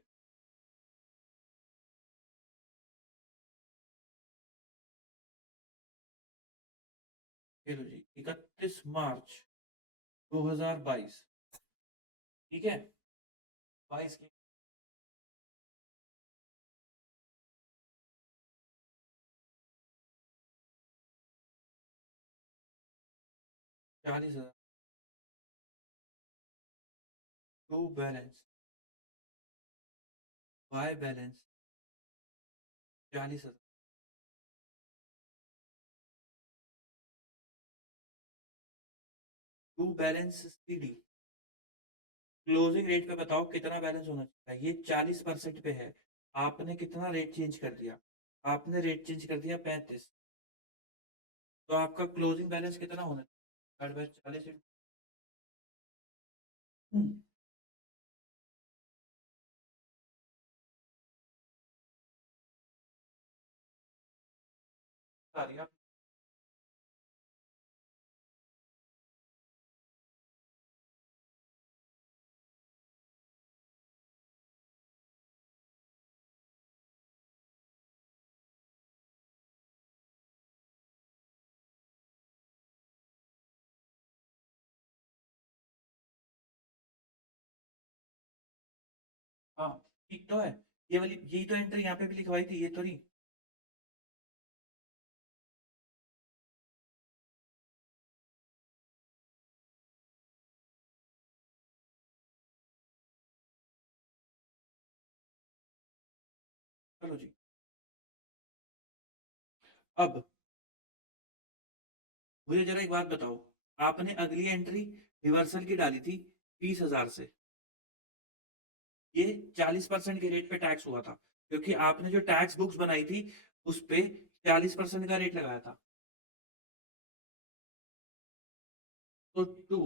चलो जी 31 मार्च 2022। ठीक है 22 की 40,000 to balance by balance 40,000 to balance CD। क्लोजिंग रेट पे बताओ कितना बैलेंस होना चाहिए। ये 40% पे है, आपने कितना रेट चेंज कर दिया? आपने रेट चेंज कर दिया 35, तो आपका क्लोजिंग बैलेंस कितना होना चाहिए? 40। सारी आप हाँ ठीक तो है। ये वाली यही तो एंट्री यहाँ पे भी लिखवाई थी, ये तो नहीं। चलो जी अब मुझे जरा एक बात बताओ, आपने अगली एंट्री रिवर्सल की डाली थी 20,000 से। ये 40% के रेट पे टैक्स हुआ था, क्योंकि आपने जो टैक्स बुक्स बनाई थी उस पे 40% का रेट लगाया था। तो टू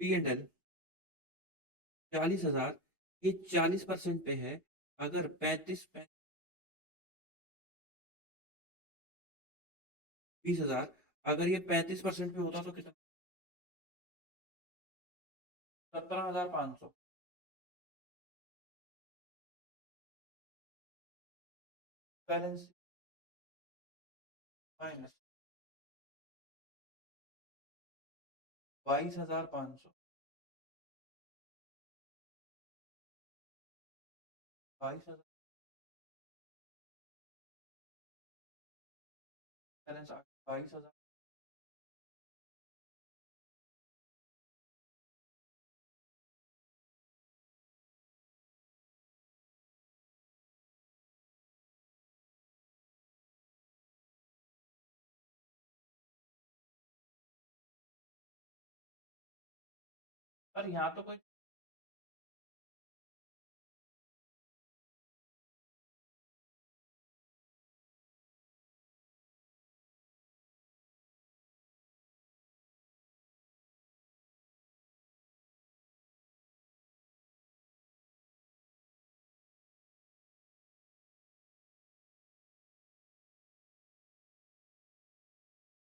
P&L 40,000, ये 40% पे है। अगर 20,000, अगर ये 35% पे होता तो कितना? 17,500 बैलेंस माइनस 22,500 22,000 बैलेंस 22,000। पर यहाँ तो कोई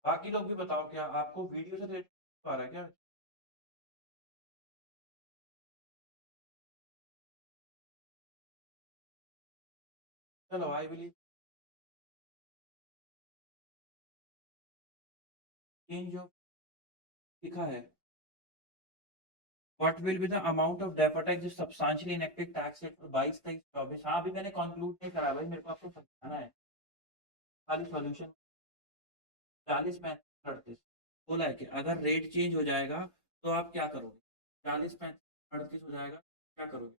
बाकी लोग भी बताओ, क्या आपको वीडियो से रेट आ रहा है क्या? चलो आई बिलीव चेंज जो लिखा है what will be the amount of deferred tax if substantially enacted tax rate for 22 23 24। हाँ अभी मैंने कंक्लूड नहीं करा भाई, मेरे को आपको समझाना है खाली सॉल्यूशन। 40 35 38 बोला है कि अगर रेट चेंज हो जाएगा तो आप क्या करोगे। 40 35 38 हो जाएगा, क्या करोगे।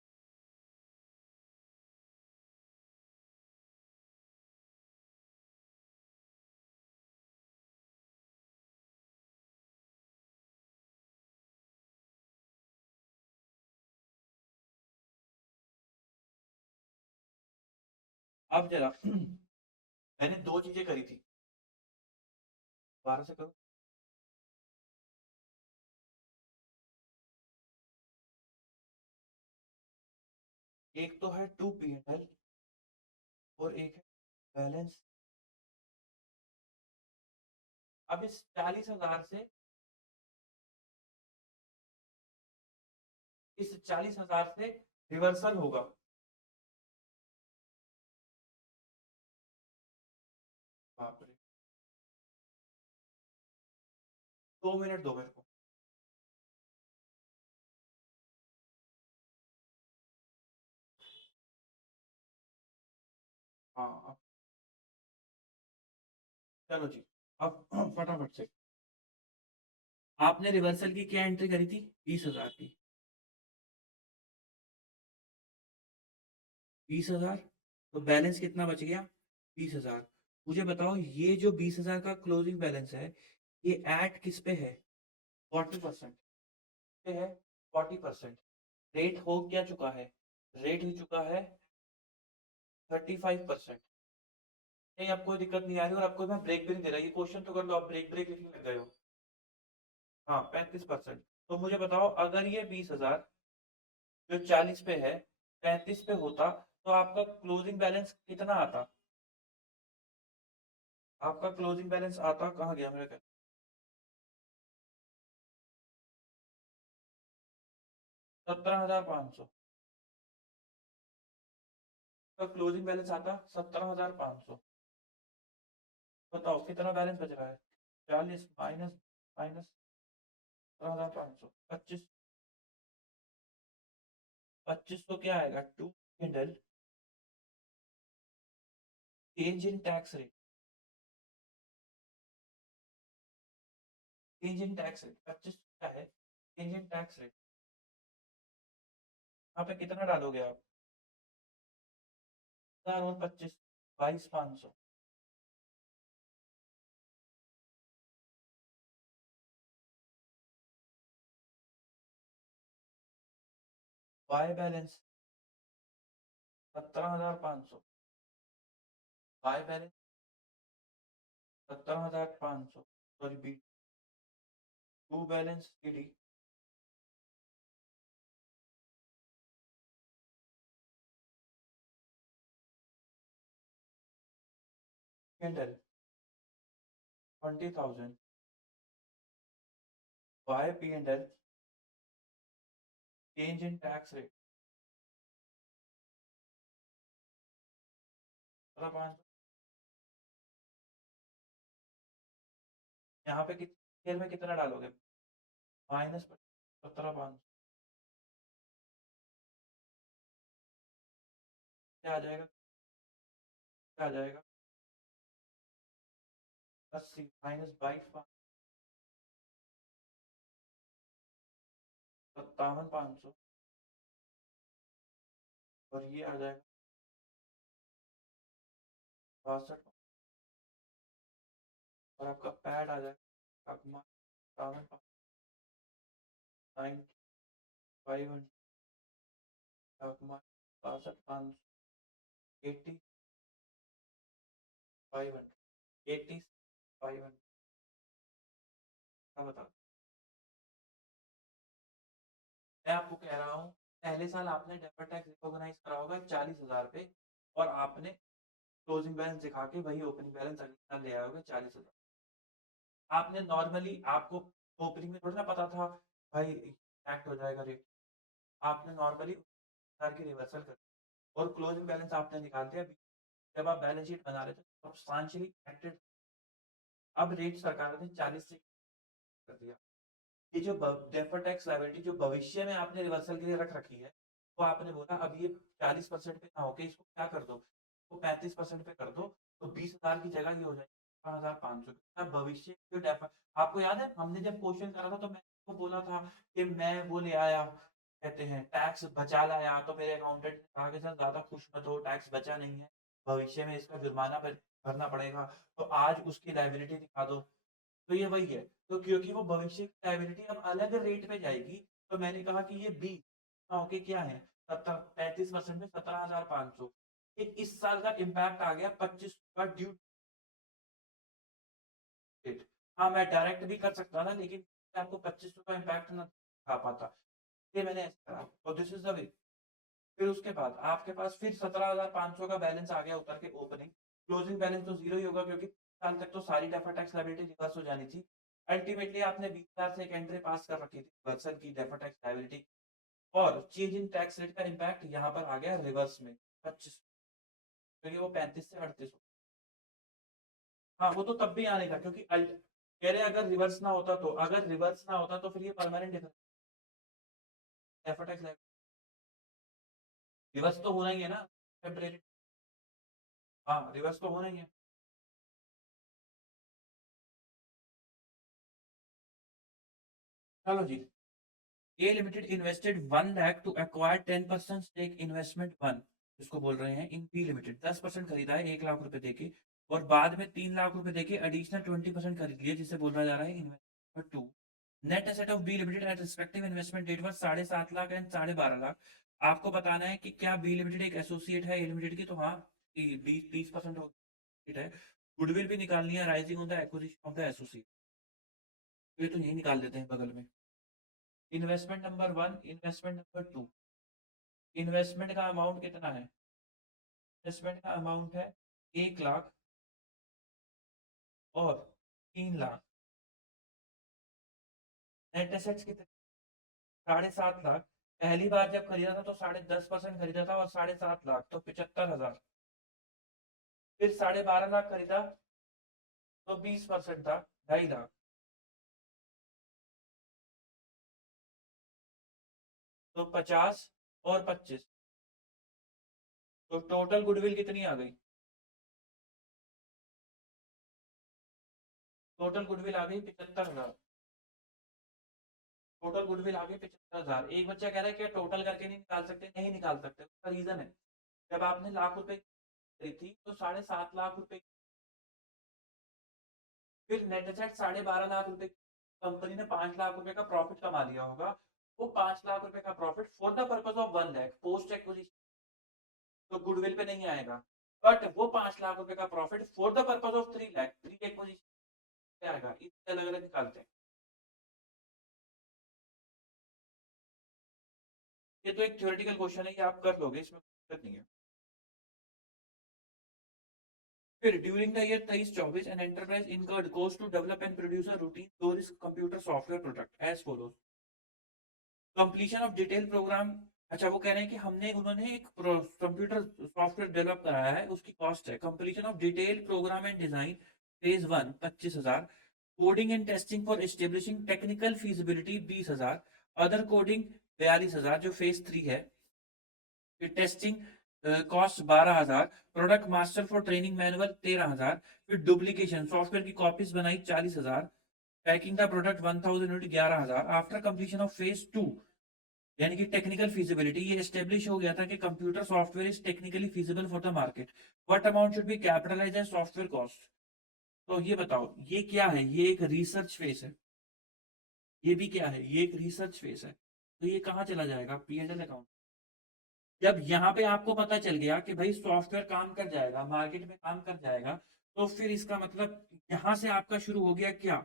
अब जरा मैंने दो चीजें करी थी, 12 से करो। एक तो है 2 P&L और एक है बैलेंस। अब इस 40,000 से इस 40,000 से रिवर्सल होगा। बाप रे, 2 मिनट दो मेरे को। हाँ चलो जी, अब फटाफट से आपने रिवर्सल की क्या एंट्री करी थी, 20,000 की। 20,000, तो बैलेंस कितना बच गया, 20,000। मुझे बताओ ये जो 20,000 का क्लोजिंग बैलेंस है ये ऐट किस पे है, 40% पे है। 40% रेट हो क्या चुका है, रेट हो चुका है 35%। नहीं अब कोई दिक्कत नहीं आ रही और आपको मैं ब्रेक भी नहीं दे रहा, ये क्वेश्चन तो कर लो, आप ब्रेक ब्रेक लिखने लग गए हो। हाँ 35%। तो मुझे बताओ अगर ये 20,000 जो 40 पे है 35 पे होता तो आपका क्लोजिंग बैलेंस कितना आता। आपका क्लोजिंग बैलेंस आता, कहाँ गया मेरा, 17,500 का क्लोजिंग बैलेंस आता, 17,500। बताओ कितना बैलेंस बच रहा है, 40 माइनस माइनस 17,500, 25। 25 तो क्या आएगा, 2 change in tax rate, change in tax rate 25 क्या है, चेंज इन टैक्स रेट। यहाँ पे कितना डालोगे आप, 4 और 25 22,500। By balance 17,500, by balance 17,500, sorry B to balance C D candle 20,000, by P and L change in tax rate 17,500। यहाँ पे खेल में कितना डालोगे, माइनस 17,500, क्या आ जाएगा, क्या आ जाएगा, 80 माइनस 22,500, 57,500 और ये आ जाएगा 62 और आपका पैड आ जाएगा आपका 57,500 आपका 62,500 80 500 80 500। क्या बता, मैं आपको कह रहा हूँ पहले साल आपने डेफर्ड टैक्स रिकॉग्नाइज करा होगा 40,000 पे और आपने क्लोजिंग बैलेंस दिखा के वही ओपनिंग बैलेंस अगले साल ले आए होगे 40,000। आपने नॉर्मली, आपको ओपनिंग में थोड़ा ना पता था भाई एक्ट हो जाएगा रेट, आपने नॉर्मली की रिवर्सल कर और क्लोजिंग बैलेंस आपने निकाल दिया जब आप बैलेंस शीट बना रहे थे सब्सटेंशियली इफेक्टेड। अब रेट सरकार ने 40 से कर दिया। ये जो डेफर्ड टैक्स लायबिलिटी जो भविष्य में आपने रिवर्सल के लिए रख रखी है, वो आपने बोला अब ये 40% पे ना होके इसको क्या कर दो, वो 35% पे कर दो, तो 20,000 की जगह ये हो जाएगी 16,500। अब भविष्य जो डेफर, आपको याद है हमने जब क्वेश्चन करा था तो मैं आपको बोला था कि मैं वो ले आया, कहते हैं टैक्स बचा लाया, तो मेरे अकाउंटेंट ने कहा कि सर ज़्यादा खुश मत हो, टैक्स बचा नहीं है, भविष्य में इसका जुर्माना भरना पड़ेगा, तो आज उसकी लायबिलिटी दिखा दो। तो ये वही है। तो क्योंकि वो भविष्य की लायबिलिटी अब अलग रेट पे जाएगी, तो मैंने कहा कि ये बी ओके क्या है 35% में 17,500। इस साल का इम्पैक्ट आ गया 25 का ड्यू डेट। हाँ मैं डायरेक्ट भी कर सकता था लेकिन आपको 25 का इम्पैक्ट ना आ पाता, ये मैंने ऐसा करा और दिस इज द वे। फिर उसके बाद आपके पास फिर 17,500 का बैलेंस आ गया उतर के ओपनिंग। क्लोजिंग बैलेंस तो जीरो ही होगा क्योंकि साल तक तो सारी डेफर्ड टैक्स लायबिलिटी रिवर्स हो जानी थी। अल्टीमेटली आपने 20,000 से एक एंट्री पास कर रखी थी रिवर्सल की डेफर्ड टैक्स लायबिलिटी, और चेंज इन टैक्स रेट का इम्पैक्ट यहाँ पर आ गया रिवर्स में 25, क्योंकि वो 35 से 38। हाँ वो तो तब भी आने था क्योंकि कह रहे अगर रिवर्स ना होता, तो अगर रिवर्स ना होता तो फिर ये परमानेंट डेफर्ड टैक्स रिवर्स तो होना ही है ना, टेम्परेरी। हाँ रिवर्स तो होना ही है। चलो जी, A limited invested 1 lakh to acquire 10% stake investment 1, इसको बोल रहे हैं इन बी लिमिटेड। 10% खरीदा है 1 लाख रुपए देके, और बाद में 3 लाख रुपए देके एडिशनल 20% खरीद लिया, जिसे बोला जा रहा है investment 2। Net asset of B limited at respective investment date पर 7.5 लाख एंड 12.5 लाख। आपको बताना है कि क्या बी लिमिटेड एक एसोसिएट है ए लिमिटेड की, तो हाँ 30% है। गुडविल भी निकालनी है rising on the acquisition of the associate, ये तो यही निकाल देते हैं बगल में। Investment number 1, investment number 2। Investment का अमाउंट कितना है? इन्वेस्टमेंट का अमाउंट है 1 लाख और 3 लाख। नेट एसेट्स कितने? 7.5 लाख। पहली बार जब खरीदा था तो 10.5% खरीदा था और 7.5 लाख तो 75,000। फिर 12.5 लाख खरीदा तो 20% था 2.5 लाख। तो 50 और 25, तो टोटल गुडविल कितनी आ गई? टोटल गुडविल आ गई 75,000। टोटल गुडविल आ गई 75,000। एक बच्चा कह रहा है कि टोटल करके नहीं निकाल सकते, नहीं निकाल सकते, उसका रीजन है जब आपने लाख रुपए खरीदी थी तो 7.5 लाख रुपए, फिर नेट एसेट 12.5 लाख रुपए, कंपनी ने 5 लाख रुपए का प्रॉफिट कमा लिया होगा, वो 5 लाख रुपए का profit for the purpose of 1 lakh post acquisition तो गुडविल पे नहीं आएगा, बट वो 5 लाख रुपए का profit for the purpose of 3 lakh pre acquisition पे आएगा। इससे अलग अलग निकालते हैं। ये तो एक थ्योरेटिकल क्वेश्चन है, ये आप कर लोगे, इसमें दिक्कत नहीं है। फिर during the year 23-24 an enterprise incurred cost to develop and produce a routine low risk computer software product as follows. Completion of detail program, अच्छा वो कह रहे हैं कि हमने उन्होंने एक कंप्यूटर सॉफ्टवेयर डेवलप कराया है, उसकी कॉस्ट है completion of detail program and design phase 1 25,000, coding and testing for establishing technical feasibility 20,000, other coding 42,000 जो फेज 3 है, फिर testing cost 12,000, product master for training manual 13,000, फिर डुप्लीकेशन सॉफ्टवेयर की कॉपीज बनाई 40,000, packing the product 1,000 unit 11,000। After completion of phase 2 यानी कि technical feasibility, ये establish हो गया था कि computer software is technically feasible for the market, what amount should be capitalised as software cost. तो ये बताओ ये क्या है? ये एक रिसर्च फेज है। ये भी क्या है? ये एक रिसर्च फेज है। तो ये कहाँ चला जाएगा? P&L account. जब यहाँ पे आपको पता चल गया कि भाई सॉफ्टवेयर काम कर जाएगा, मार्केट में काम कर जाएगा, तो फिर इसका मतलब यहाँ से आपका शुरू हो गया क्या?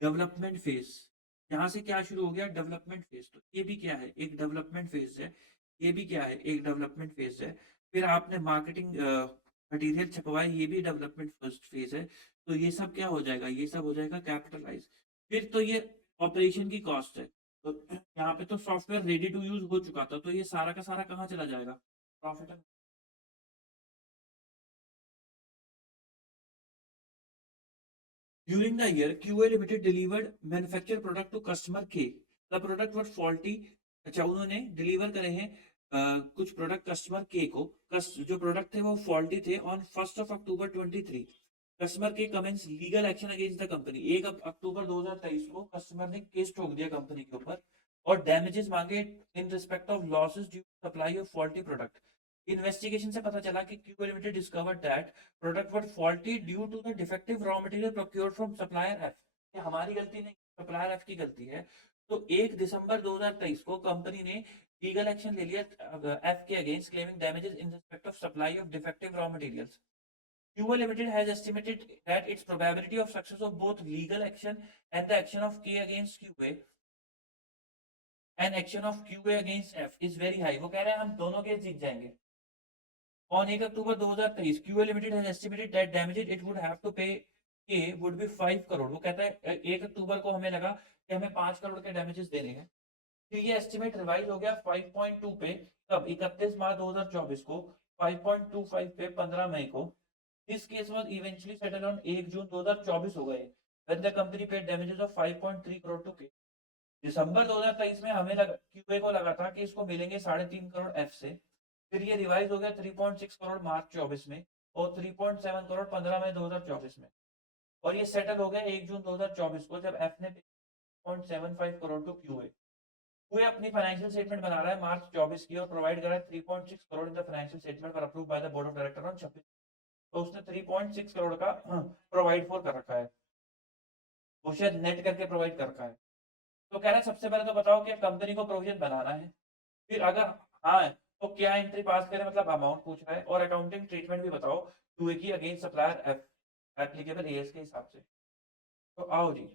Development phase. यहाँ से क्या शुरू हो गया? Development phase. तो ये भी क्या है? एक डेवलपमेंट फेज है। ये भी क्या है? एक डेवलपमेंट फेज है। फिर आपने मार्केटिंग मटेरियल छपवाए, ये भी डेवलपमेंट फर्स्ट फेज है। तो ये सब क्या हो जाएगा? ये सब हो जाएगा कैपिटलाइज। फिर तो ये ऑपरेशन की कॉस्ट है। तो यहाँ पे तो सॉफ्टवेयर रेडी टू यूज हो चुका था, तो ये सारा का सारा कहाँ चला जाएगा? Profit During the year, QA Limited delivered manufactured product to customer K. The product was faulty. अच्छा उन्होंने डिलीवर करे हैं कुछ प्रोडक्ट कस्टमर के को जो प्रोडक्ट थे वो फॉल्टी थे ऑन 1 अक्टूबर 23 कस्टमर के commence legal action against the company 1 October 2023 को कस्टमर ने केस ठोक दिया कंपनी के ऊपर और डैमेजेस मांगे in respect of losses due supply of faulty product investigation से पता चला कि Q limited discovered that product was faulty due to the defective raw material procured from supplier F ये हमारी गलती नहीं सप्लायर एफ की गलती है तो 1 दिसंबर 2023 को कंपनी ने लीगल एक्शन ले लिया एफ के against claiming damages in respect of supply of defective raw materials QA Limited has estimated that its probability of success of both legal action and the action of K against QA and action of QA against F is very high. वो कह रहे हैं हम दोनों case जीत जाएंगे. On 1 October 2023, QA Limited has estimated that damages it would have to pay K would be 5 crore. वो कहता है 1 अक्टूबर को हमें लगा कि हमें 5 करोड़ के डैमेजेस देने हैं. फिर ये एस्टिमेट रिवाइज हो गया 5.2 पे कब 31 मार्च 2024 को 5.25 पे 15 मई को this case was eventually settled on 1 June 2024 हो गए when the company paid damages of 5.3 crore to K December 2023 में हमें क्यूए को लगा था कि इसको मिलेंगे 3.5 करोड़ एफ से फिर ये रिवाइज हो गया 3.6 करोड़ मार्च 24 में और 3.7 करोड़ 15 मई 2024 में और ये सेटल हो गया 1 जून 2024 को जब एफ ने 0.75 करोड़ टू क्यूए वो अपनी फाइनेंशियल स्टेटमेंट बना रहा है मार्च 24 की और प्रोवाइड कर रहा है 3.6 crore in the financial statement for approved by the board of director on 26 तो उसने 3.6 करोड़ का प्रोवाइड फॉर कर रखा है वो शायद नेट करके प्रोवाइड कर रखा है तो कह रहा है सबसे पहले तो बताओ कि कंपनी को प्रोविजन बनाना है फिर अगर हाँ है तो क्या एंट्री पास करें मतलब अमाउंट पूछ रहा है और अकाउंटिंग ट्रीटमेंट भी बताओ क्यूए की against supplier F applicable as के हिसाब से तो आओ जी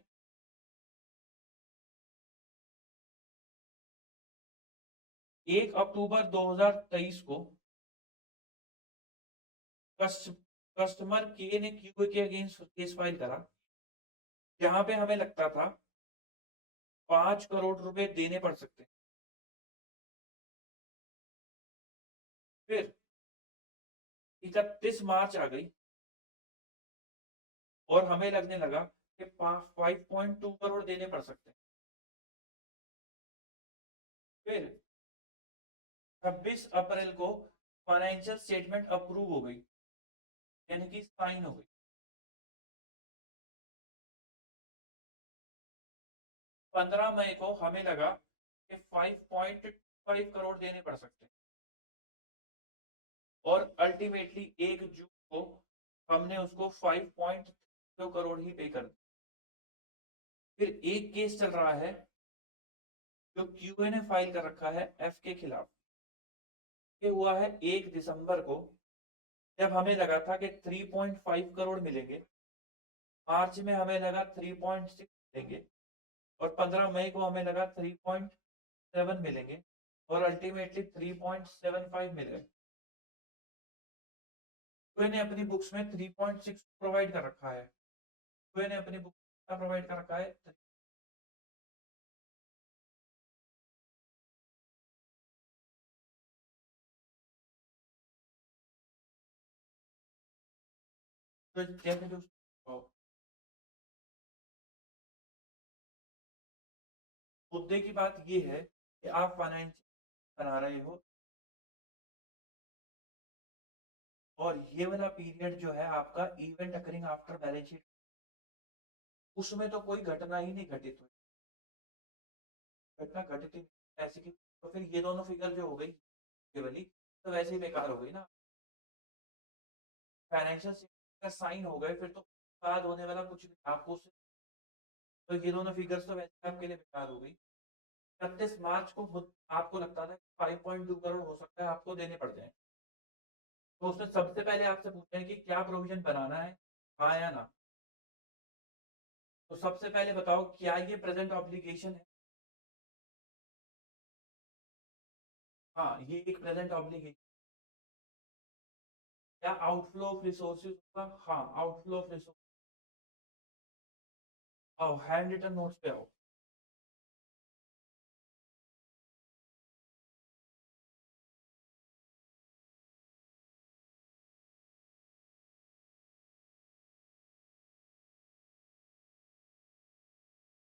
1 अक्टूबर 2023 को कस्टमर के ने क्यूए के अगेंस्ट केस फाइल करा जहां पे हमें लगता था 5 करोड़ रुपए देने पड़ सकते हैं फिर 31 मार्च आ गई और हमें लगने लगा कि 5.2 करोड़ देने पड़ सकते हैं फिर 26 अप्रैल को फाइनेंशियल स्टेटमेंट अप्रूव हो गई यानी कि साइन हो गई 15 मई को हमें लगा कि 5.5 करोड़ देने पड़ सकते हैं और अल्टीमेटली 1 जून को हमने उसको 5.2 करोड़ ही पे कर दिया फिर एक केस चल रहा है जो क्यूए ने फाइल कर रखा है एफ के खिलाफ ये हुआ है 1 दिसंबर को जब हमें लगा था कि 3.5 करोड़ मिलेंगे मार्च में हमें लगा 3.6 मिलेंगे और 15 मई को हमें लगा 3.7 मिलेंगे और अल्टीमेटली 3.75 मिल गए ने अपनी बुक्स में 3.6 प्रोवाइड कर रखा है ने अपनी बुक प्रोवाइड कर रखा है मुद्दे की बात ये है कि आप फाइनेंस बना रहे हो और ये वाला पीरियड जो है आपका event occurring after balance sheet उसमें तो कोई घटना ही नहीं घटित हुई घटना घटित ऐसे की तो फिर ये दोनों फिगर जो हो गई ये वाली तो वैसे ही बेकार हो गई ना फाइनेंशियल का साइन हो गए फिर तो बाद होने वाला कुछ नहीं आपको तो ये दोनों फिगर्स तो वैसे आपके लिए बेकार हो गई 31 मार्च को आपको लगता था 5.2 करोड़ हो सकता है आपको देने पड़ जाए तो उसने सबसे पहले आपसे पूछा है कि क्या प्रोविजन बनाना है हाँ या ना तो सबसे पहले बताओ क्या ये प्रेजेंट ऑब्लिगेशन है हाँ ये एक प्रेजेंट ऑब्लिगेशन क्या आउटफ्लो ऑफ रिसोर्सेज होगा हाँ आउटफ्लो ऑफ रिसोर्स आओ हैंड रिटन नोट्स पे आओ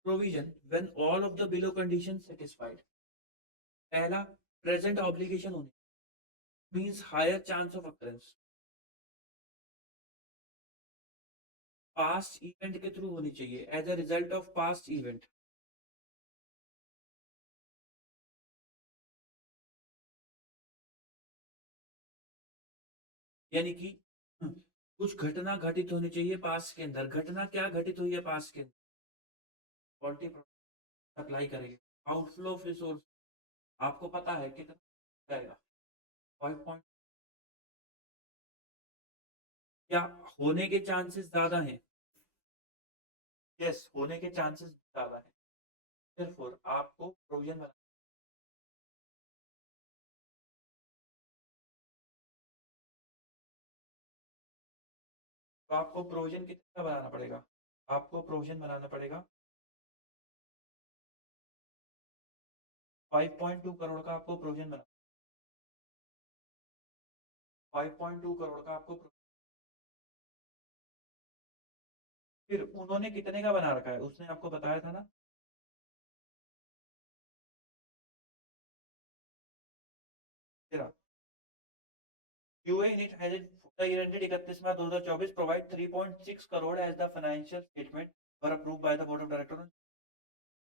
provision when all of the below condition satisfied. पहला, प्रेजेंट ऑब्लिगेशन होने means higher chance of occurrence, past event के थ्रू होनी चाहिए, as a result of past event. यानी कि कुछ घटना घटित होनी चाहिए पास्ट के अंदर। घटना क्या घटित हुई है पास्ट के अंदर? अप्लाई करेंगे। आउटफ्लो ऑफ रिसोर्स आपको पता है कितना जाएगा? 5 पॉइंट। क्या होने के चांसेस ज्यादा हैं? यस, होने के चांसेस ज्यादा हैं। therefore आपको प्रोविजन बनाना, तो आपको प्रोविजन कितना बनाना पड़ेगा? आपको प्रोविजन बनाना पड़ेगा 5.2 करोड़ का। आपको प्रोविजन बना 5.2 करोड़ का आपको फिर उन्होंने कितने का बना रखा है उसने आपको बताया था ना? तेरा QA unit has the year ended 31 March 2024 provide 3.6 crore as the financial statement were approved by the board of director.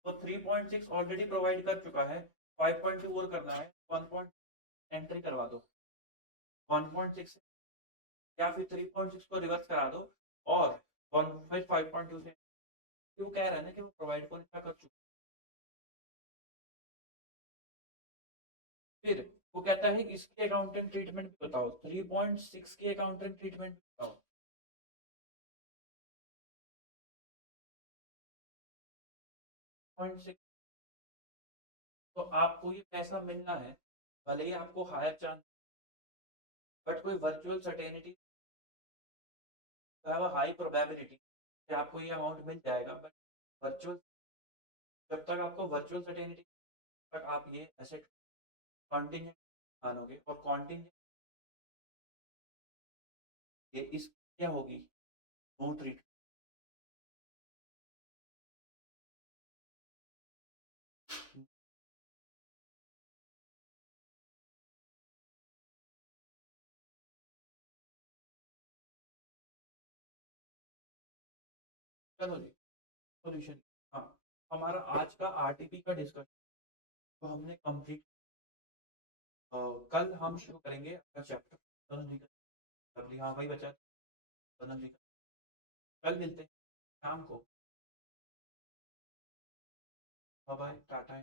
तो 3.6 ऑलरेडी प्रोवाइड कर चुका है, 5.2 और करना है। 1 पॉइंट एंट्री करवा दो 1.6 या फिर 3.6 को रिवर्स करा दो और 5.2 से वो कह रहा है ना कि वो प्रोवाइड को क्या कर चुका। फिर वो कहता है इसकी अकाउंटिंग ट्रीटमेंट बताओ, 3.6 की अकाउंटिंग ट्रीटमेंट बताओ। 0.6 तो आपको ये पैसा मिलना है, भले ही आपको हायर चांस, बट कोई वर्चुअल सर्टेनिटी हाई प्रोबेबिलिटी कि आपको ये अमाउंट मिल जाएगा। बट वर्चुअल, जब तक आपको वर्चुअल सर्टेनिटी तक आप ये एसेट कॉन्टिजेंट मानोगे, और कॉन्टिजेंट ये इस क्या होगी, नो ट्रीट। चलो जी, सॉल्यूशन। हाँ, हमारा आज का आरटीपी का डिस्कशन तो हमने कंप्लीट। कल हम शुरू करेंगे अपना चैप्टर। हाँ भाई बचा, कल मिलते हैं शाम को। Bye bye, Tata.